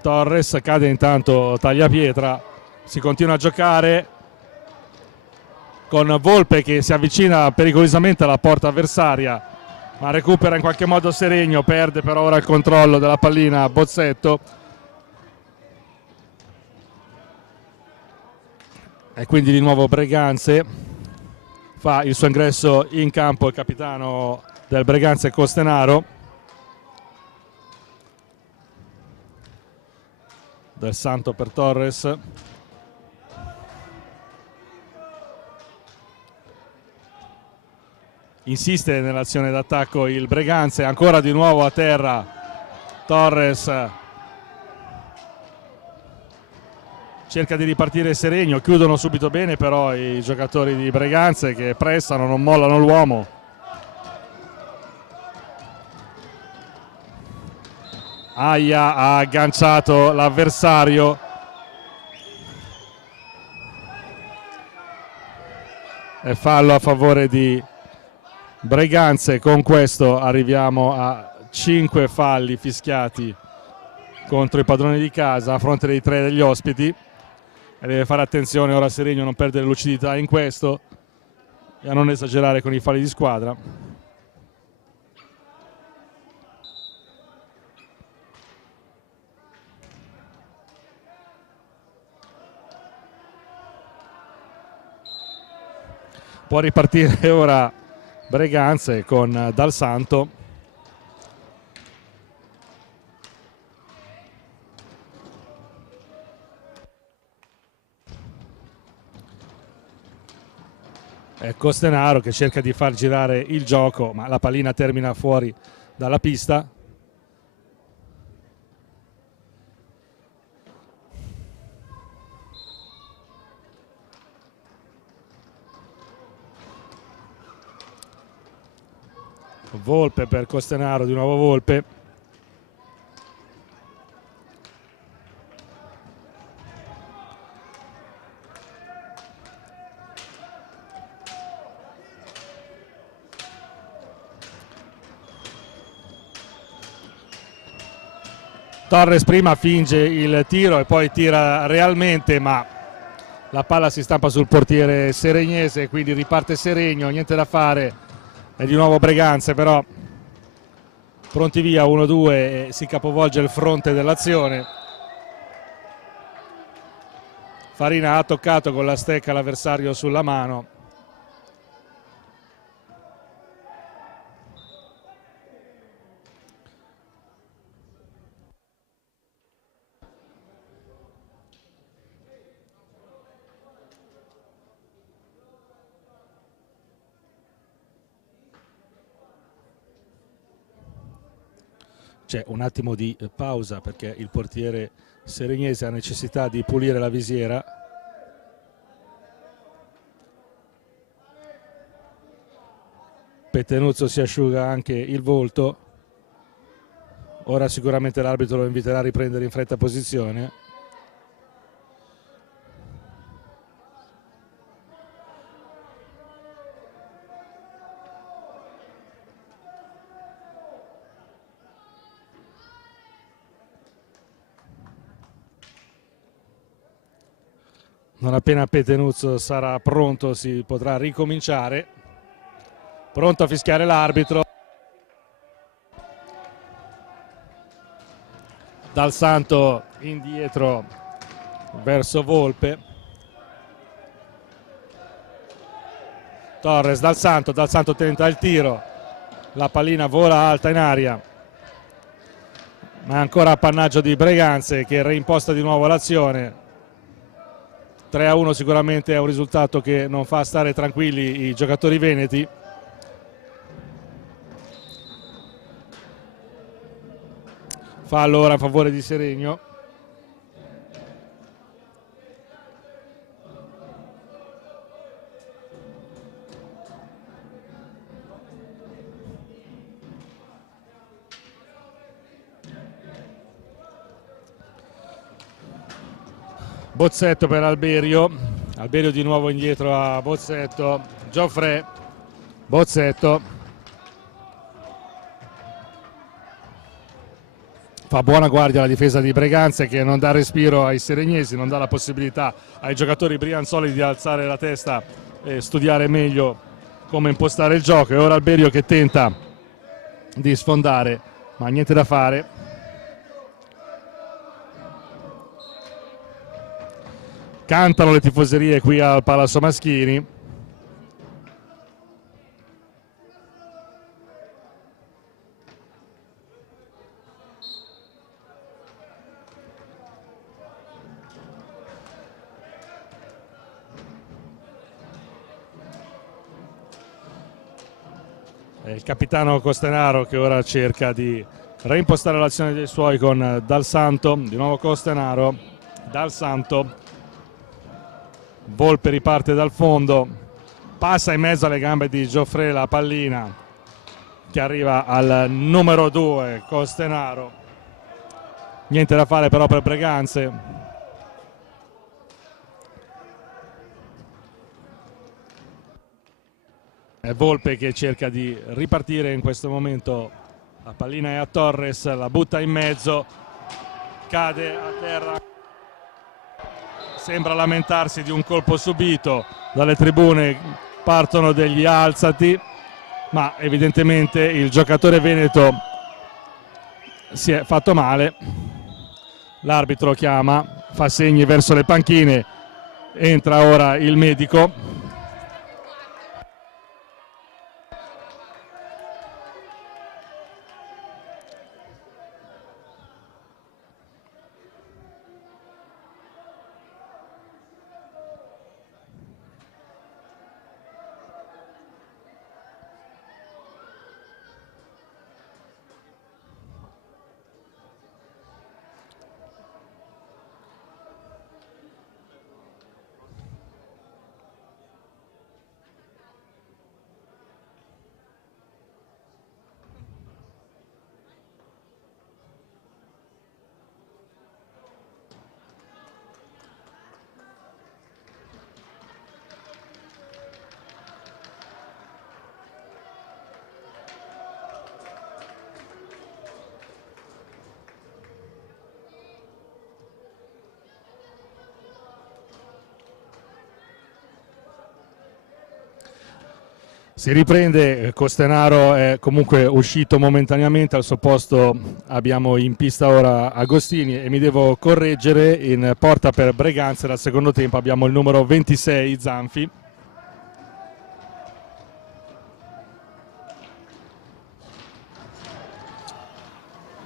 Torres cade intanto Tagliapietra. Si continua a giocare con Volpe che si avvicina pericolosamente alla porta avversaria. ma recupera in qualche modo Seregno, perde però ora il controllo della pallina Bozzetto. E quindi di nuovo Breganze, fa il suo ingresso in campo il capitano del Breganze Costenaro. Del Santo per Torres. Insiste nell'azione d'attacco il Breganze, ancora di nuovo a terra Torres. Cerca di ripartire Seregno, chiudono subito bene però i giocatori di Breganze che pressano, non mollano l'uomo. Aia ha agganciato l'avversario. E fallo a favore di Breganze. Con questo arriviamo a 5 falli fischiati contro i padroni di casa a fronte dei 3 degli ospiti. E deve fare attenzione ora Seregno a non perdere lucidità in questo e a non esagerare con i falli di squadra. Può ripartire ora Breganze con Dal Santo. È Costenaro che cerca di far girare il gioco, ma la pallina termina fuori dalla pista. Volpe per Costenaro, di nuovo Volpe. Torres prima finge il tiro e poi tira realmente, ma la palla si stampa sul portiere seregnese, quindi riparte Seregno, niente da fare. E di nuovo Breganze però pronti via 1-2 e si capovolge il fronte dell'azione. Farina ha toccato con la stecca l'avversario sulla mano. C'è un attimo di pausa perché il portiere seregnese ha necessità di pulire la visiera. Pettenuzzo si asciuga anche il volto. Ora sicuramente l'arbitro lo inviterà a riprendere in fretta posizione. Non appena Pettenuzzo sarà pronto si potrà ricominciare. Pronto a fischiare l'arbitro. Dal Santo indietro verso Volpe. Torres, Dal Santo tenta il tiro. La pallina vola alta in aria. Ma ancora appannaggio di Breganze che reimposta di nuovo l'azione. 3-1 sicuramente è un risultato che non fa stare tranquilli i giocatori veneti. Fallo ora a favore di Seregno. Bozzetto per Alberio. Alberio di nuovo indietro a Bozzetto. Gioffre, Bozzetto. Fa buona guardia la difesa di Breganze che non dà respiro ai seregnesi, non dà la possibilità ai giocatori brianzoli di alzare la testa e studiare meglio come impostare il gioco. E ora Alberio che tenta di sfondare, ma niente da fare. Cantano le tifoserie qui al Palazzo Maschini. Il capitano Costenaro che ora cerca di reimpostare l'azione dei suoi con Dal Santo, di nuovo Costenaro, Dal Santo, Volpe riparte dal fondo, passa in mezzo alle gambe di Gioffre la pallina che arriva al numero 2 Costenaro, niente da fare però per Breganze. È Volpe che cerca di ripartire in questo momento, la pallina è a Torres, la butta in mezzo, cade a terra, sembra lamentarsi di un colpo subito, dalle tribune partono degli alzati, ma evidentemente il giocatore veneto si è fatto male, l'arbitro chiama, fa segni verso le panchine, entra ora il medico. Si riprende, Costenaro è comunque uscito momentaneamente, al suo posto abbiamo in pista ora Agostini e mi devo correggere, in porta per Breganze dal secondo tempo abbiamo il numero 26 Zanfi.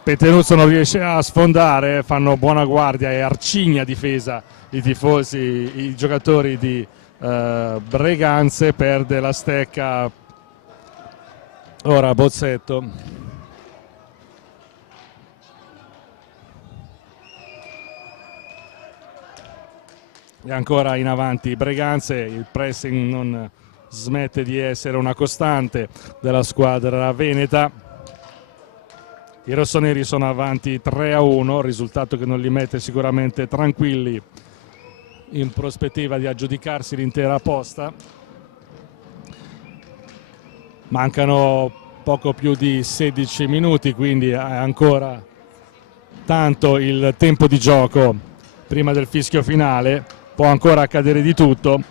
Petenuzzo non riesce a sfondare, fanno buona guardia e arcigna difesa i tifosi, i giocatori di Breganze, perde la stecca ora Bozzetto. E ancora in avanti Breganze, il pressing non smette di essere una costante della squadra veneta. I rossoneri sono avanti 3-1, risultato che non li mette sicuramente tranquilli in prospettiva di aggiudicarsi l'intera posta. Mancano poco più di 16 minuti, quindi è ancora tanto il tempo di gioco prima del fischio finale, può ancora accadere di tutto.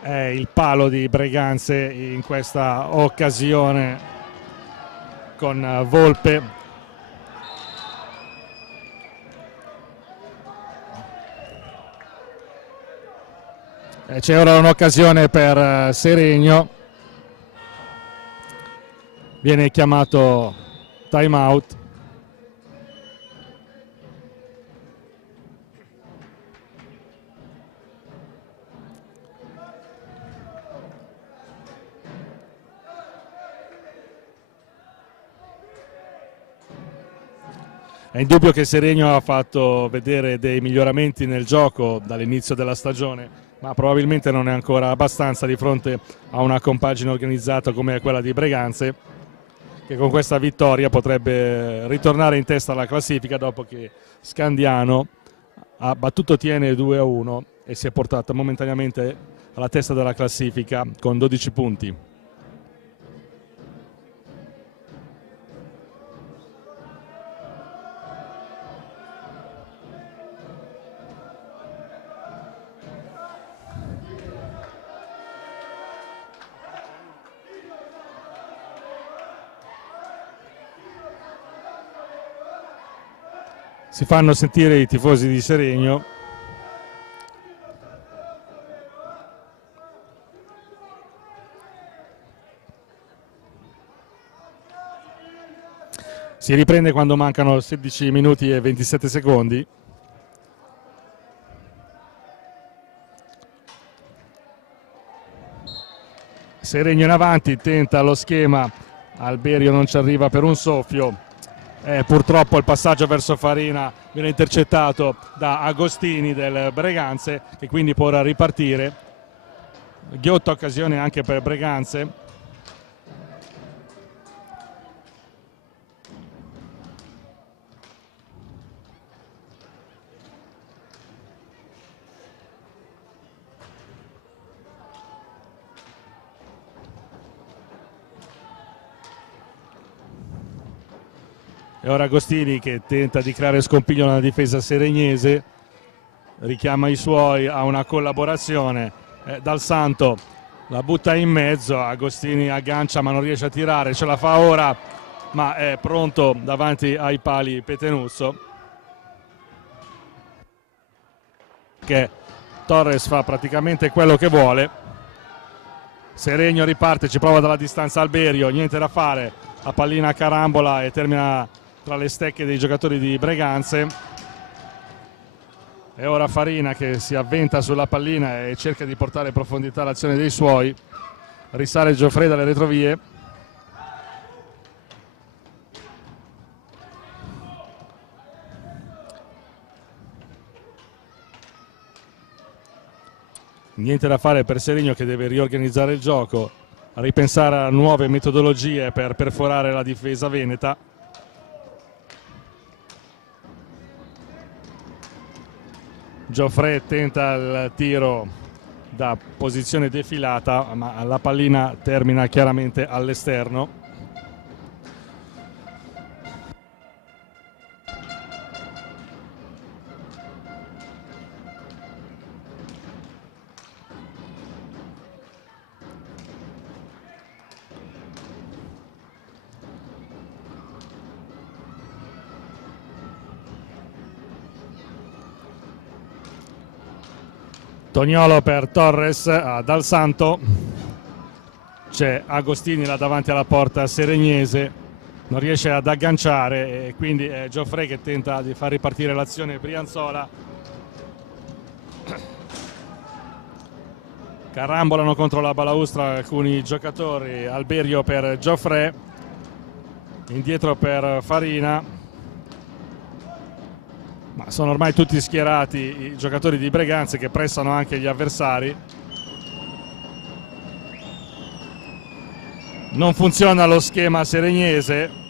È il palo di Breganze in questa occasione con Volpe. C'è ora un'occasione per Seregno, viene chiamato time out. È indubbio che Seregno ha fatto vedere dei miglioramenti nel gioco dall'inizio della stagione, ma probabilmente non è ancora abbastanza di fronte a una compagine organizzata come quella di Breganze, che con questa vittoria potrebbe ritornare in testa alla classifica dopo che Scandiano ha battuto Tiene 2-1 e si è portato momentaneamente alla testa della classifica con 12 punti. Si fanno sentire i tifosi di Seregno. Si riprende quando mancano 16 minuti e 27 secondi. Seregno in avanti, tenta lo schema, Alberio non ci arriva per un soffio. Purtroppo il passaggio verso Farina viene intercettato da Agostini del Breganze, che quindi può ora ripartire. Ghiotta occasione anche per Breganze. E ora Agostini che tenta di creare scompiglio nella difesa seregnese, richiama i suoi a una collaborazione. Dal Santo la butta in mezzo, Agostini aggancia ma non riesce a tirare, ce la fa ora ma è pronto davanti ai pali Petenuzzo, che Torres fa praticamente quello che vuole. Seregno riparte, ci prova dalla distanza Alberio, niente da fare, la pallina carambola e termina tra le stecche dei giocatori di Breganze. E ora Farina che si avventa sulla pallina e cerca di portare in profondità l'azione dei suoi. Risale Gioffrè dalle retrovie. Niente da fare per Seregno, che deve riorganizzare il gioco, ripensare a nuove metodologie per perforare la difesa veneta. Gioffrè tenta il tiro da posizione defilata, ma la pallina termina chiaramente all'esterno. Toniolo per Torres, Dal Santo, c'è Agostini là davanti alla porta seregnese, non riesce ad agganciare e quindi è Gioffrè che tenta di far ripartire l'azione Brianzola. Carambolano contro la balaustra alcuni giocatori, Alberio per Gioffrè, indietro per Farina. Ma sono ormai tutti schierati i giocatori di Breganze che pressano anche gli avversari. Non funziona lo schema seregnese.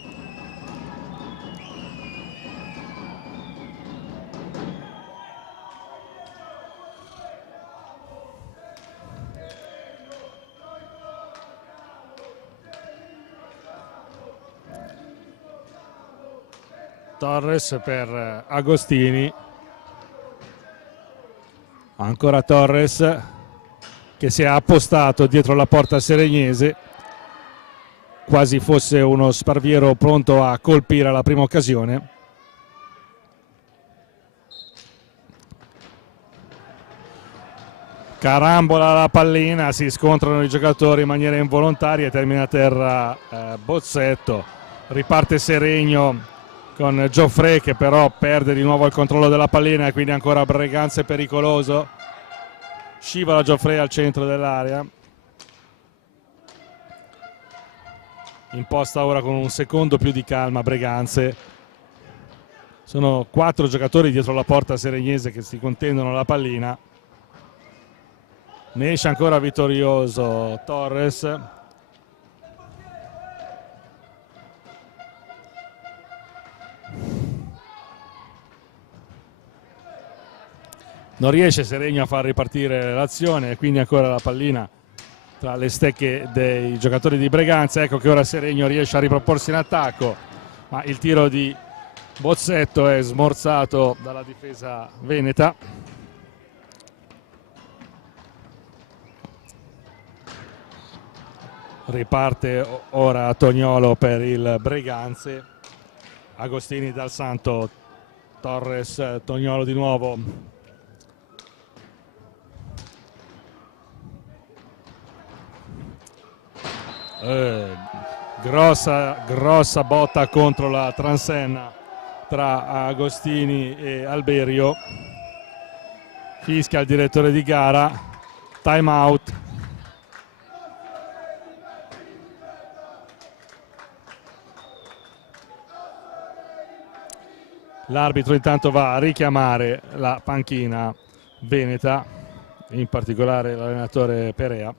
Torres per Agostini, ancora Torres che si è appostato dietro la porta seregnese, quasi fosse uno Sparviero pronto a colpire alla prima occasione. Carambola la pallina, si scontrano i giocatori in maniera involontaria e termina a terra Bozzetto. Riparte Seregno con Gioffrè che però perde di nuovo il controllo della pallina e quindi ancora Breganze pericoloso. Scivola Gioffrè al centro dell'area. Imposta ora con un secondo più di calma Breganze. Sono 4 giocatori dietro la porta seregnese che si contendono la pallina. Ne esce ancora vittorioso Torres. Non riesce Seregno a far ripartire l'azione e quindi ancora la pallina tra le stecche dei giocatori di Breganze. Ecco che ora Seregno riesce a riproporsi in attacco, ma il tiro di Bozzetto è smorzato dalla difesa veneta. Riparte ora Toniolo per il Breganze. Agostini Dal Santo Torres, Toniolo di nuovo. Grossa botta contro la transenna tra Agostini e Alberio. Fischia il direttore di gara, time out. L'arbitro intanto va a richiamare la panchina veneta, in particolare l'allenatore Perea.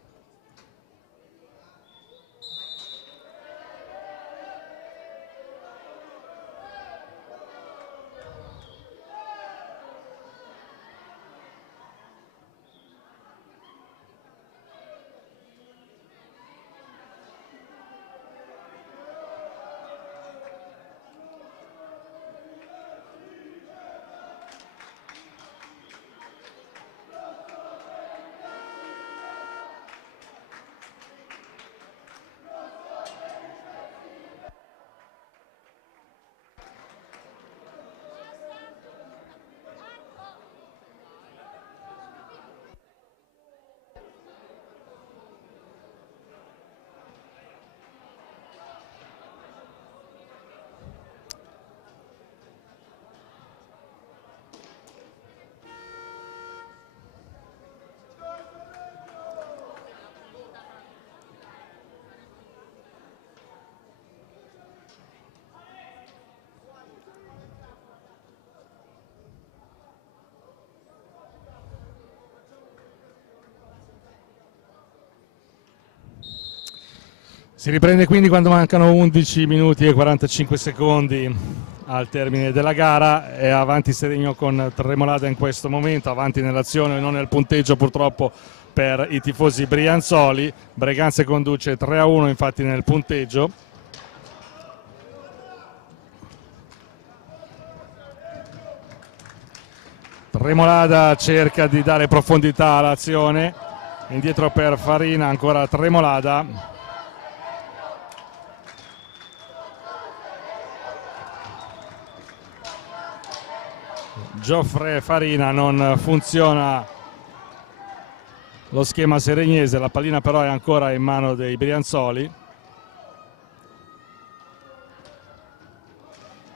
Si riprende quindi quando mancano 11 minuti e 45 secondi al termine della gara. È avanti Seregno con Tremolada in questo momento, avanti nell'azione e non nel punteggio purtroppo per i tifosi brianzoli. Breganze conduce 3-1 infatti nel punteggio. Tremolada cerca di dare profondità all'azione, indietro per Farina, ancora Tremolada. Gioffre Farina, non funziona lo schema seregnese, la pallina però è ancora in mano dei brianzoli.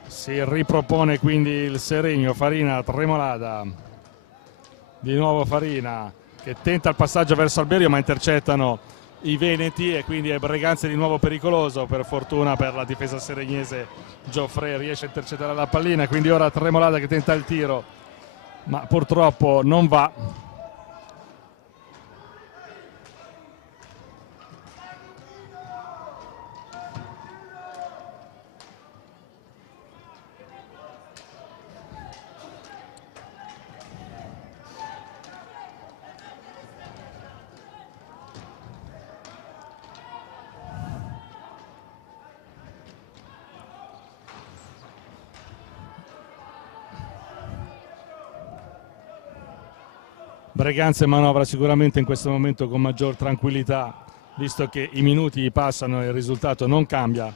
Si ripropone quindi il Seregno, Farina, Tremolada, di nuovo Farina che tenta il passaggio verso Alberio ma intercettano i veneti e quindi è Breganze di nuovo pericoloso. Per fortuna per la difesa seregnese Gioffre riesce a intercettare la pallina, quindi ora Tremolada che tenta il tiro ma purtroppo non va. Breganze manovra sicuramente in questo momento con maggior tranquillità, visto che i minuti passano e il risultato non cambia.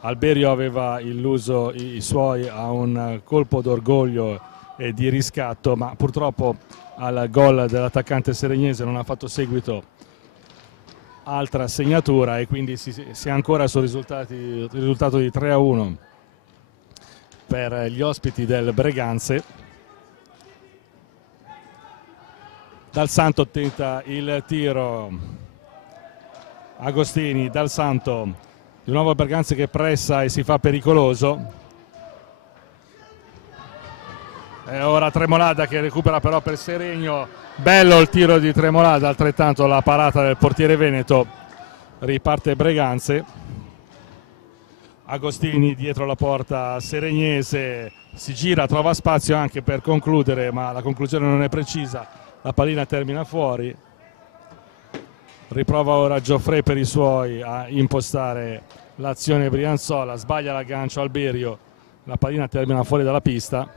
Alberio aveva illuso i suoi a un colpo d'orgoglio e di riscatto, ma purtroppo al gol dell'attaccante seregnese non ha fatto seguito altra segnatura e quindi si è ancora sul risultato di 3-1 per gli ospiti del Breganze. Dal Santo tenta il tiro, Agostini, Dal Santo, di nuovo Breganze che pressa e si fa pericoloso. E ora Tremolada che recupera però per Seregno, bello il tiro di Tremolada, altrettanto la parata del portiere veneto. Riparte Breganze, Agostini dietro la porta seregnese, si gira, trova spazio anche per concludere ma la conclusione non è precisa. La pallina termina fuori, riprova ora Gioffre per i suoi a impostare l'azione brianzola, sbaglia l'aggancio Alberio, la pallina termina fuori dalla pista.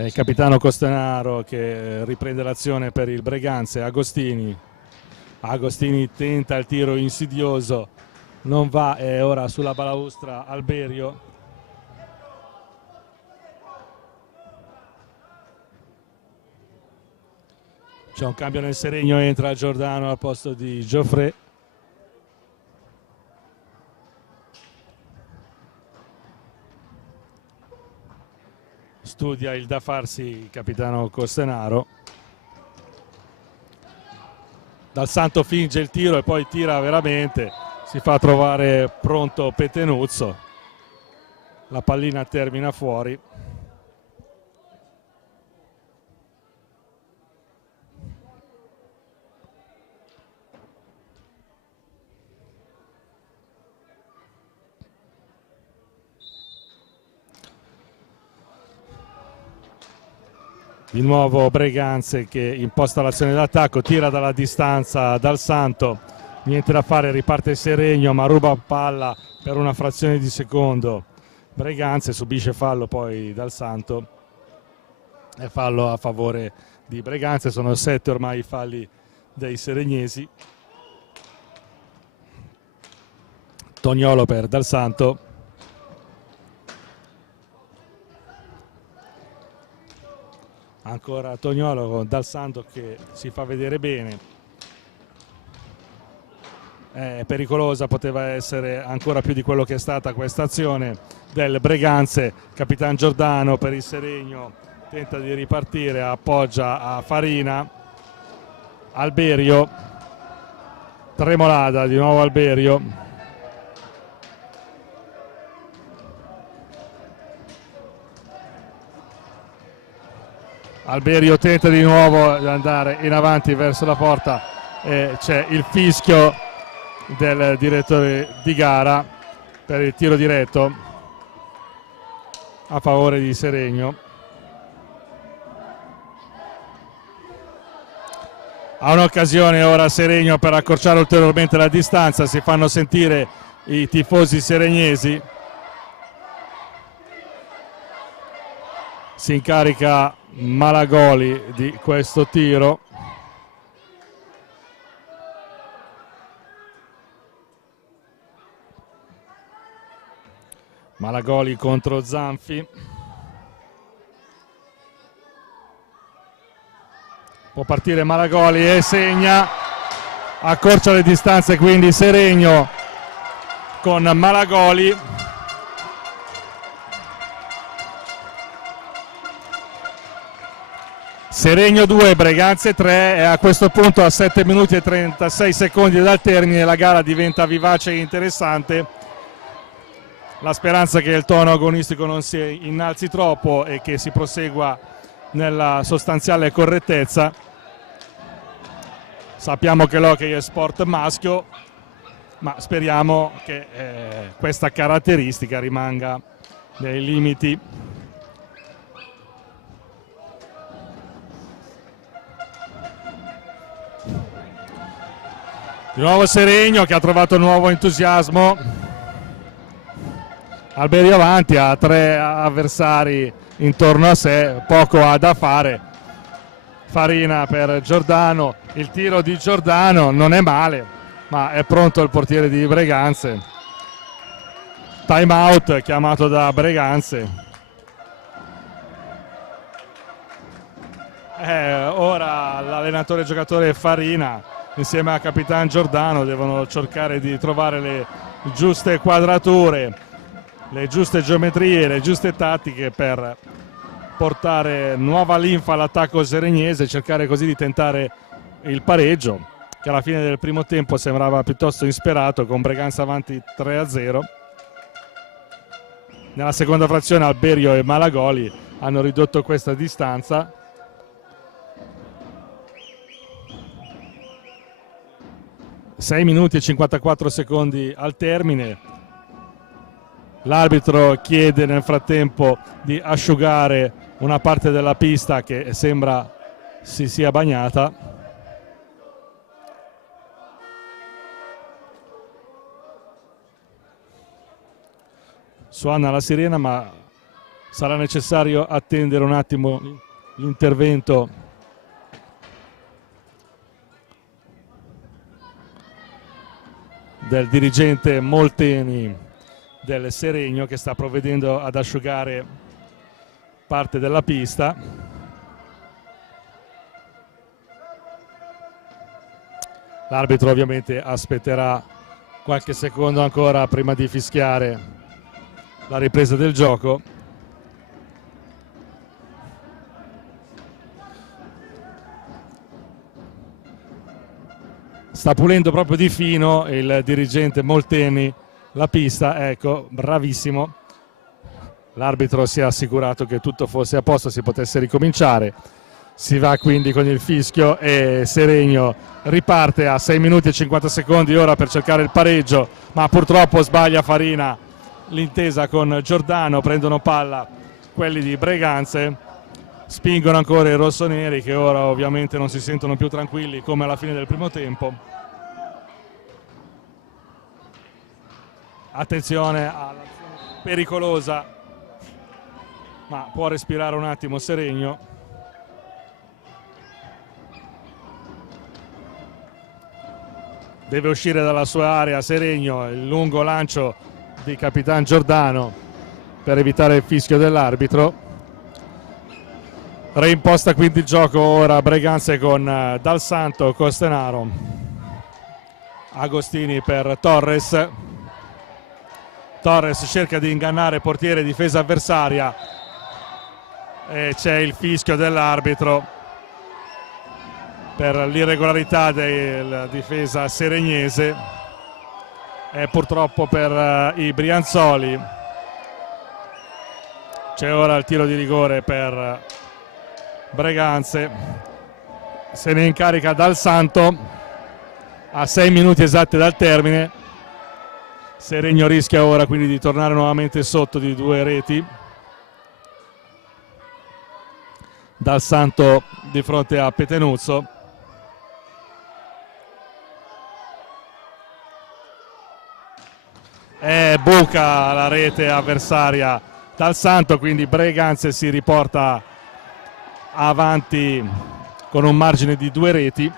È il capitano Costenaro che riprende l'azione per il Breganze. Agostini tenta il tiro insidioso, non va, e ora sulla balaustra Alberio. C'è un cambio nel Seregno, entra Giordano al posto di Geoffrey. Studia il da farsi il capitano Costenaro. Dal Santo finge il tiro e poi tira veramente, si fa trovare pronto Petenuzzo, la pallina termina fuori. Di nuovo Breganze che imposta l'azione d'attacco, tira dalla distanza Dal Santo, niente da fare, riparte Seregno ma ruba palla per una frazione di secondo. Breganze subisce fallo poi Dal Santo e fallo a favore di Breganze. Sono 7 ormai i falli dei seregnesi. Toniolo per Dal Santo. Ancora Toniolo con Dal Santo che si fa vedere bene. È pericolosa, poteva essere ancora più di quello che è stata questa azione del Breganze. Capitan Giordano per il Seregno tenta di ripartire, appoggia a Farina. Alberio, tremolada di nuovo Alberio. Alberio tenta di nuovo di andare in avanti verso la porta e c'è il fischio del direttore di gara per il tiro diretto a favore di Seregno. Ha un'occasione ora Seregno per accorciare ulteriormente la distanza, si fanno sentire i tifosi seregnesi. Si incarica Malagoli di questo tiro. Malagoli contro Zanfi. Può partire Malagoli e segna. Accorcia le distanze quindi Seregno con Malagoli. Seregno 2, Breganze 3 e a questo punto a 7 minuti e 36 secondi dal termine la gara diventa vivace e interessante. La speranza che il tono agonistico non si innalzi troppo e che si prosegua nella sostanziale correttezza. Sappiamo che l'hockey è sport maschio, ma speriamo che questa caratteristica rimanga nei limiti. Di nuovo Seregno che ha trovato nuovo entusiasmo. Alberio avanti, ha 3 avversari intorno a sé, poco ha da fare. Farina per Giordano, il tiro di Giordano non è male, ma è pronto il portiere di Breganze. Time out chiamato da Breganze. Ora l'allenatore giocatore Farina insieme a Capitan Giordano devono cercare di trovare le giuste quadrature, le giuste geometrie, le giuste tattiche per portare nuova linfa all'attacco seregnese e cercare così di tentare il pareggio, che alla fine del primo tempo sembrava piuttosto insperato, con Breganze avanti 3-0. Nella seconda frazione Alberio e Malagoli hanno ridotto questa distanza. Sei minuti e 54 secondi al termine. L'arbitro chiede nel frattempo di asciugare una parte della pista che sembra si sia bagnata. Suona la sirena, ma Sarà necessario attendere un attimo l'intervento del dirigente Molteni del Seregno, che sta provvedendo ad asciugare parte della pista. L'arbitro ovviamente aspetterà qualche secondo ancora prima di fischiare la ripresa del gioco. Sta pulendo proprio di fino il dirigente Molteni la pista, ecco, bravissimo. L'arbitro si è assicurato che tutto fosse a posto, si potesse ricominciare. Si va quindi con il fischio e Seregno riparte a 6 minuti e 50 secondi ora per cercare il pareggio, ma purtroppo sbaglia Farina l'intesa con Giordano. Prendono palla quelli di Breganze, spingono ancora i rossoneri, che ora ovviamente non si sentono più tranquilli come alla fine del primo tempo. Attenzione all'azione pericolosa, ma può respirare un attimo Seregno. Deve uscire dalla sua area Seregno, il lungo lancio di Capitan Giordano per evitare il fischio dell'arbitro. Reimposta quindi il gioco ora Breganze con Dal Santo, Costenaro, Agostini per Torres. Torres cerca di ingannare portiere e difesa avversaria e c'è il fischio dell'arbitro per l'irregolarità della difesa seregnese e purtroppo per i Brianzoli. C'è ora il tiro di rigore per Breganze, se ne incarica Dal Santo a 6 minuti esatti dal termine. Seregno rischia ora quindi di tornare nuovamente sotto di 2 reti. Dal Santo di fronte a Petenuzzo. E buca la rete avversaria Dal Santo, quindi Breganze si riporta avanti con un margine di 2 reti.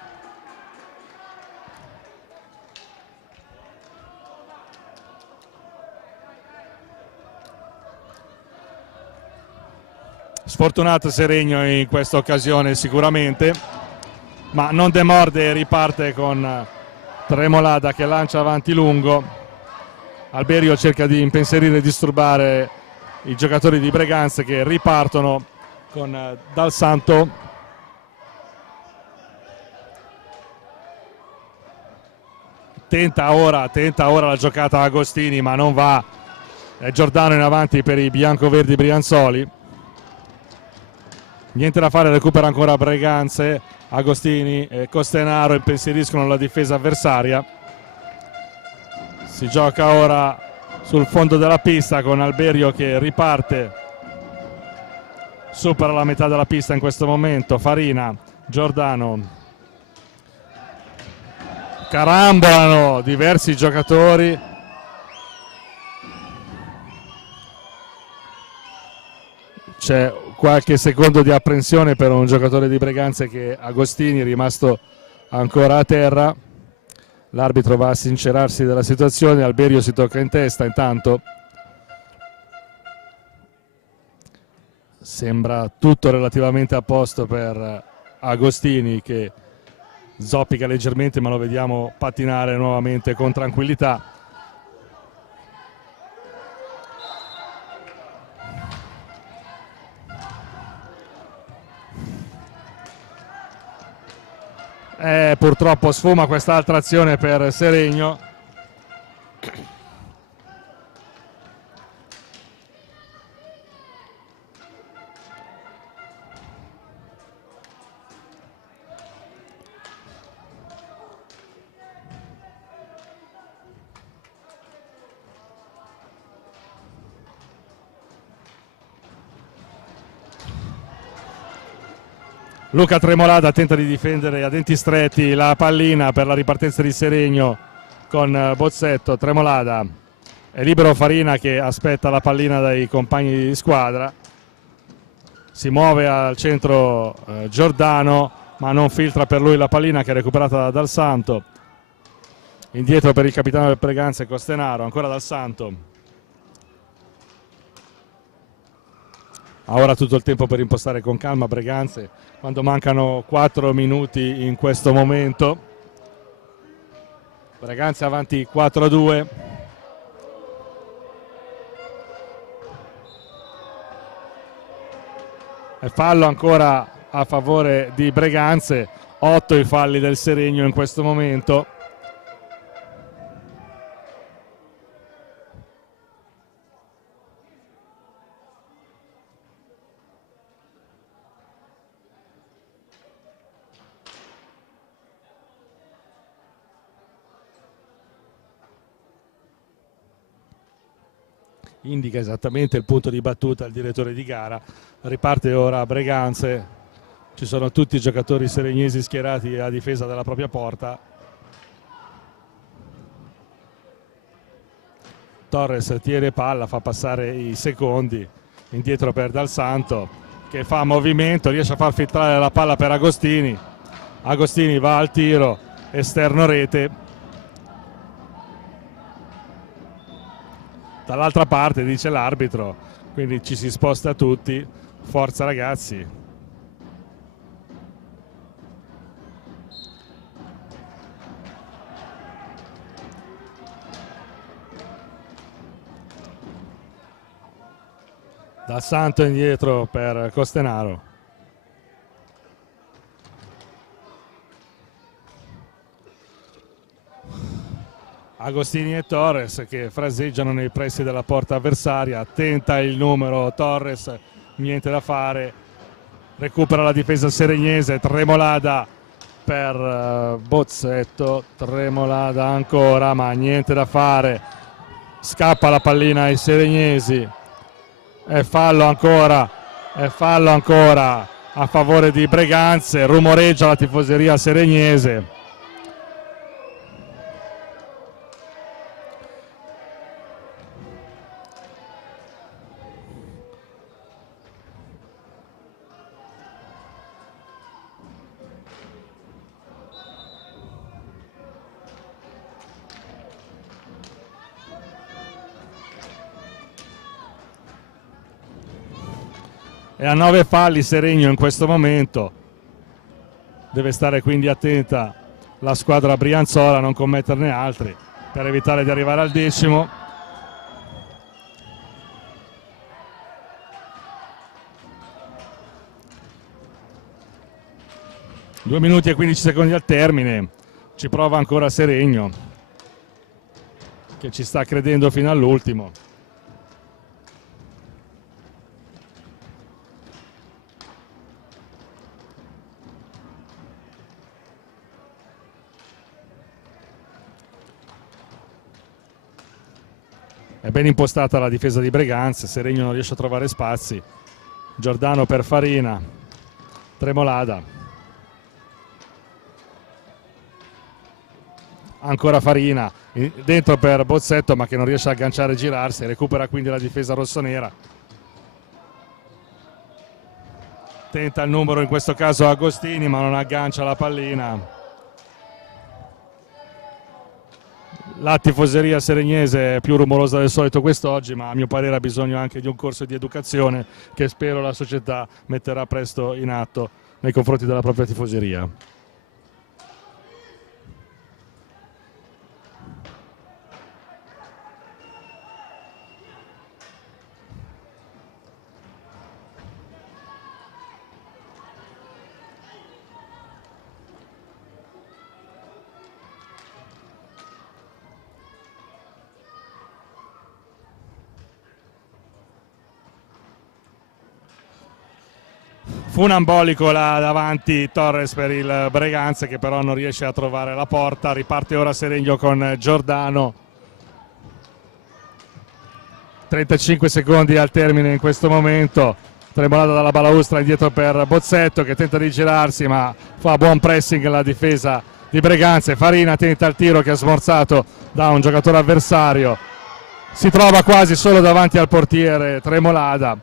Sfortunato Seregno in questa occasione sicuramente, ma non demorde e riparte con Tremolada che lancia avanti lungo. Alberio cerca di impensierire e disturbare i giocatori di Breganze, che ripartono con Dal Santo. Tenta ora la giocata Agostini, ma non va. È Giordano in avanti per i biancoverdi Brianzoli. Niente da fare, recupera ancora Breganze. Agostini e Costenaro impensieriscono la difesa avversaria. Si gioca ora sul fondo della pista con Alberio che riparte, supera la metà della pista in questo momento. Farina, Giordano, carambolano diversi giocatori. C'è qualche secondo di apprensione per un giocatore di Breganze, che Agostini è rimasto ancora a terra. L'arbitro va a sincerarsi della situazione. Alberio si tocca in testa intanto. Sembra tutto relativamente a posto per Agostini, che zoppica leggermente, ma lo vediamo pattinare nuovamente con tranquillità. Purtroppo sfuma quest'altra azione per Seregno. Luca Tremolada tenta di difendere a denti stretti la pallina per la ripartenza di Seregno con Bozzetto. Tremolada è libero Farina che aspetta la pallina dai compagni di squadra. Si muove al centro Giordano, ma non filtra per lui la pallina, che è recuperata Dal Santo. Indietro per il capitano del Breganze Costenaro, ancora Dal Santo. Ha ora tutto il tempo per impostare con calma Breganze, quando mancano 4 minuti in questo momento. Breganze avanti 4-2. E fallo ancora a favore di Breganze. 8 i falli del Seregno in questo momento. Indica esattamente il punto di battuta il direttore di gara. Riparte ora Breganze, ci sono tutti i giocatori seregnesi schierati a difesa della propria porta. Torres tiene palla, fa passare i secondi, indietro per Dal Santo che fa movimento, riesce a far filtrare la palla per Agostini. Agostini va al tiro, esterno rete. Dall'altra parte dice l'arbitro, quindi ci si sposta tutti. Forza ragazzi. Dal Santo indietro per Costenaro. Agostini e Torres che fraseggiano nei pressi della porta avversaria. Tenta il numero Torres, niente da fare. Recupera la difesa seregnese. Tremolada per Bozzetto. Tremolada ancora, ma niente da fare. Scappa la pallina ai seregnesi. E fallo ancora a favore di Breganze. Rumoreggia la tifoseria seregnese. E a 9 falli Seregno in questo momento. Deve stare quindi attenta la squadra brianzola a non commetterne altri per evitare di arrivare al 10º. Due minuti e 15 secondi al termine. Ci prova ancora Seregno, che ci sta credendo fino all'ultimo. È ben impostata la difesa di Breganze, Seregno non riesce a trovare spazi. Giordano per Farina, Tremolada. Ancora Farina, dentro per Bozzetto ma che non riesce a agganciare e girarsi, recupera quindi la difesa rossonera. Tenta il numero in questo caso Agostini ma non aggancia la pallina. La tifoseria seregnese è più rumorosa del solito quest'oggi, ma a mio parere ha bisogno anche di un corso di educazione che spero la società metterà presto in atto nei confronti della propria tifoseria. Funambolico là davanti Torres per il Breganze che però non riesce a trovare la porta. Riparte ora Seregno con Giordano. 35 secondi al termine in questo momento. Tremolata dalla balaustra indietro per Bozzetto che tenta di girarsi ma fa buon pressing la difesa di Breganze. Farina tenta il tiro che è smorzato da un giocatore avversario. Si trova quasi solo davanti al portiere Tremolada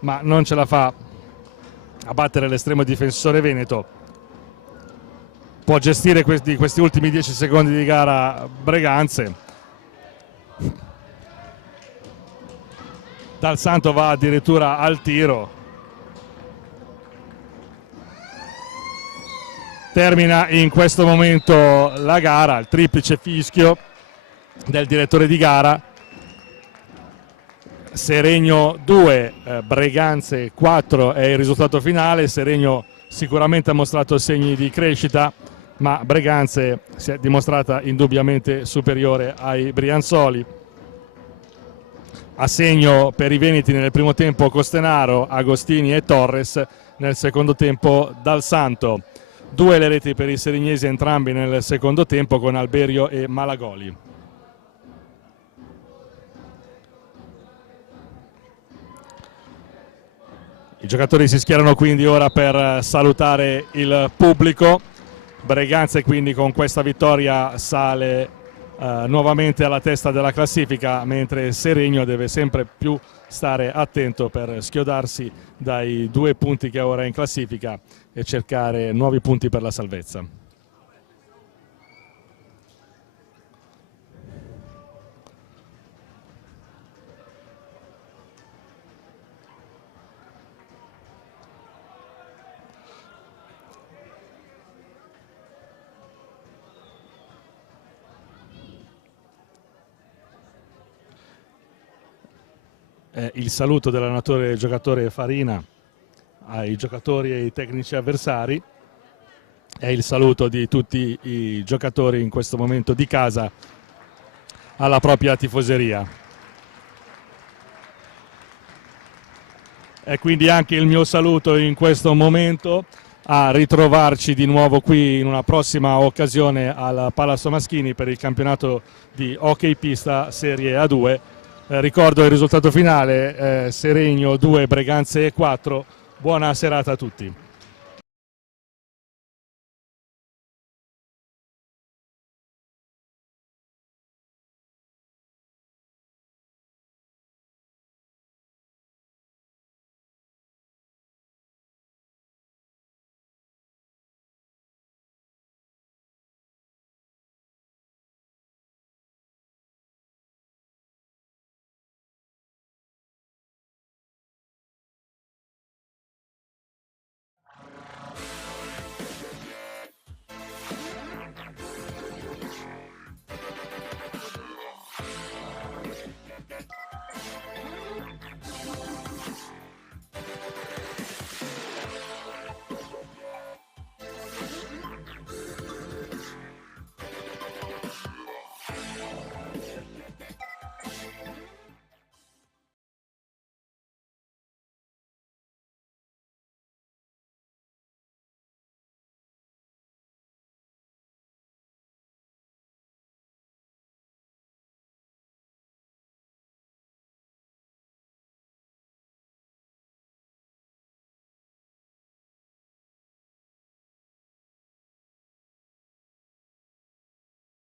ma non ce la fa a battere l'estremo difensore veneto. Può gestire questi ultimi 10 secondi di gara Breganze. Dal Santo va addirittura al tiro. Termina in questo momento la gara, il triplice fischio del direttore di gara. Seregno 2, Breganze 4 è il risultato finale. Seregno sicuramente ha mostrato segni di crescita, ma Breganze si è dimostrata indubbiamente superiore ai brianzoli. A segno per i veneti nel primo tempo Costenaro, Agostini e Torres, nel secondo tempo Dal Santo. 2 le reti per i serignesi, entrambi nel secondo tempo, con Alberio e Malagoli. I giocatori si schierano quindi ora per salutare il pubblico. Breganze quindi con questa vittoria sale nuovamente alla testa della classifica, mentre Seregno deve sempre più stare attento per schiodarsi dai 2 punti che ha ora in classifica e cercare nuovi punti per la salvezza. Il saluto dell'allenatore e giocatore Farina ai giocatori e ai tecnici avversari e il saluto di tutti i giocatori in questo momento di casa alla propria tifoseria. E quindi anche il mio saluto in questo momento, a ritrovarci di nuovo qui in una prossima occasione al Palazzo Maschini per il campionato di hockey pista Serie A2. Ricordo il risultato finale, Seregno 2, Breganze 4. Buona serata a tutti.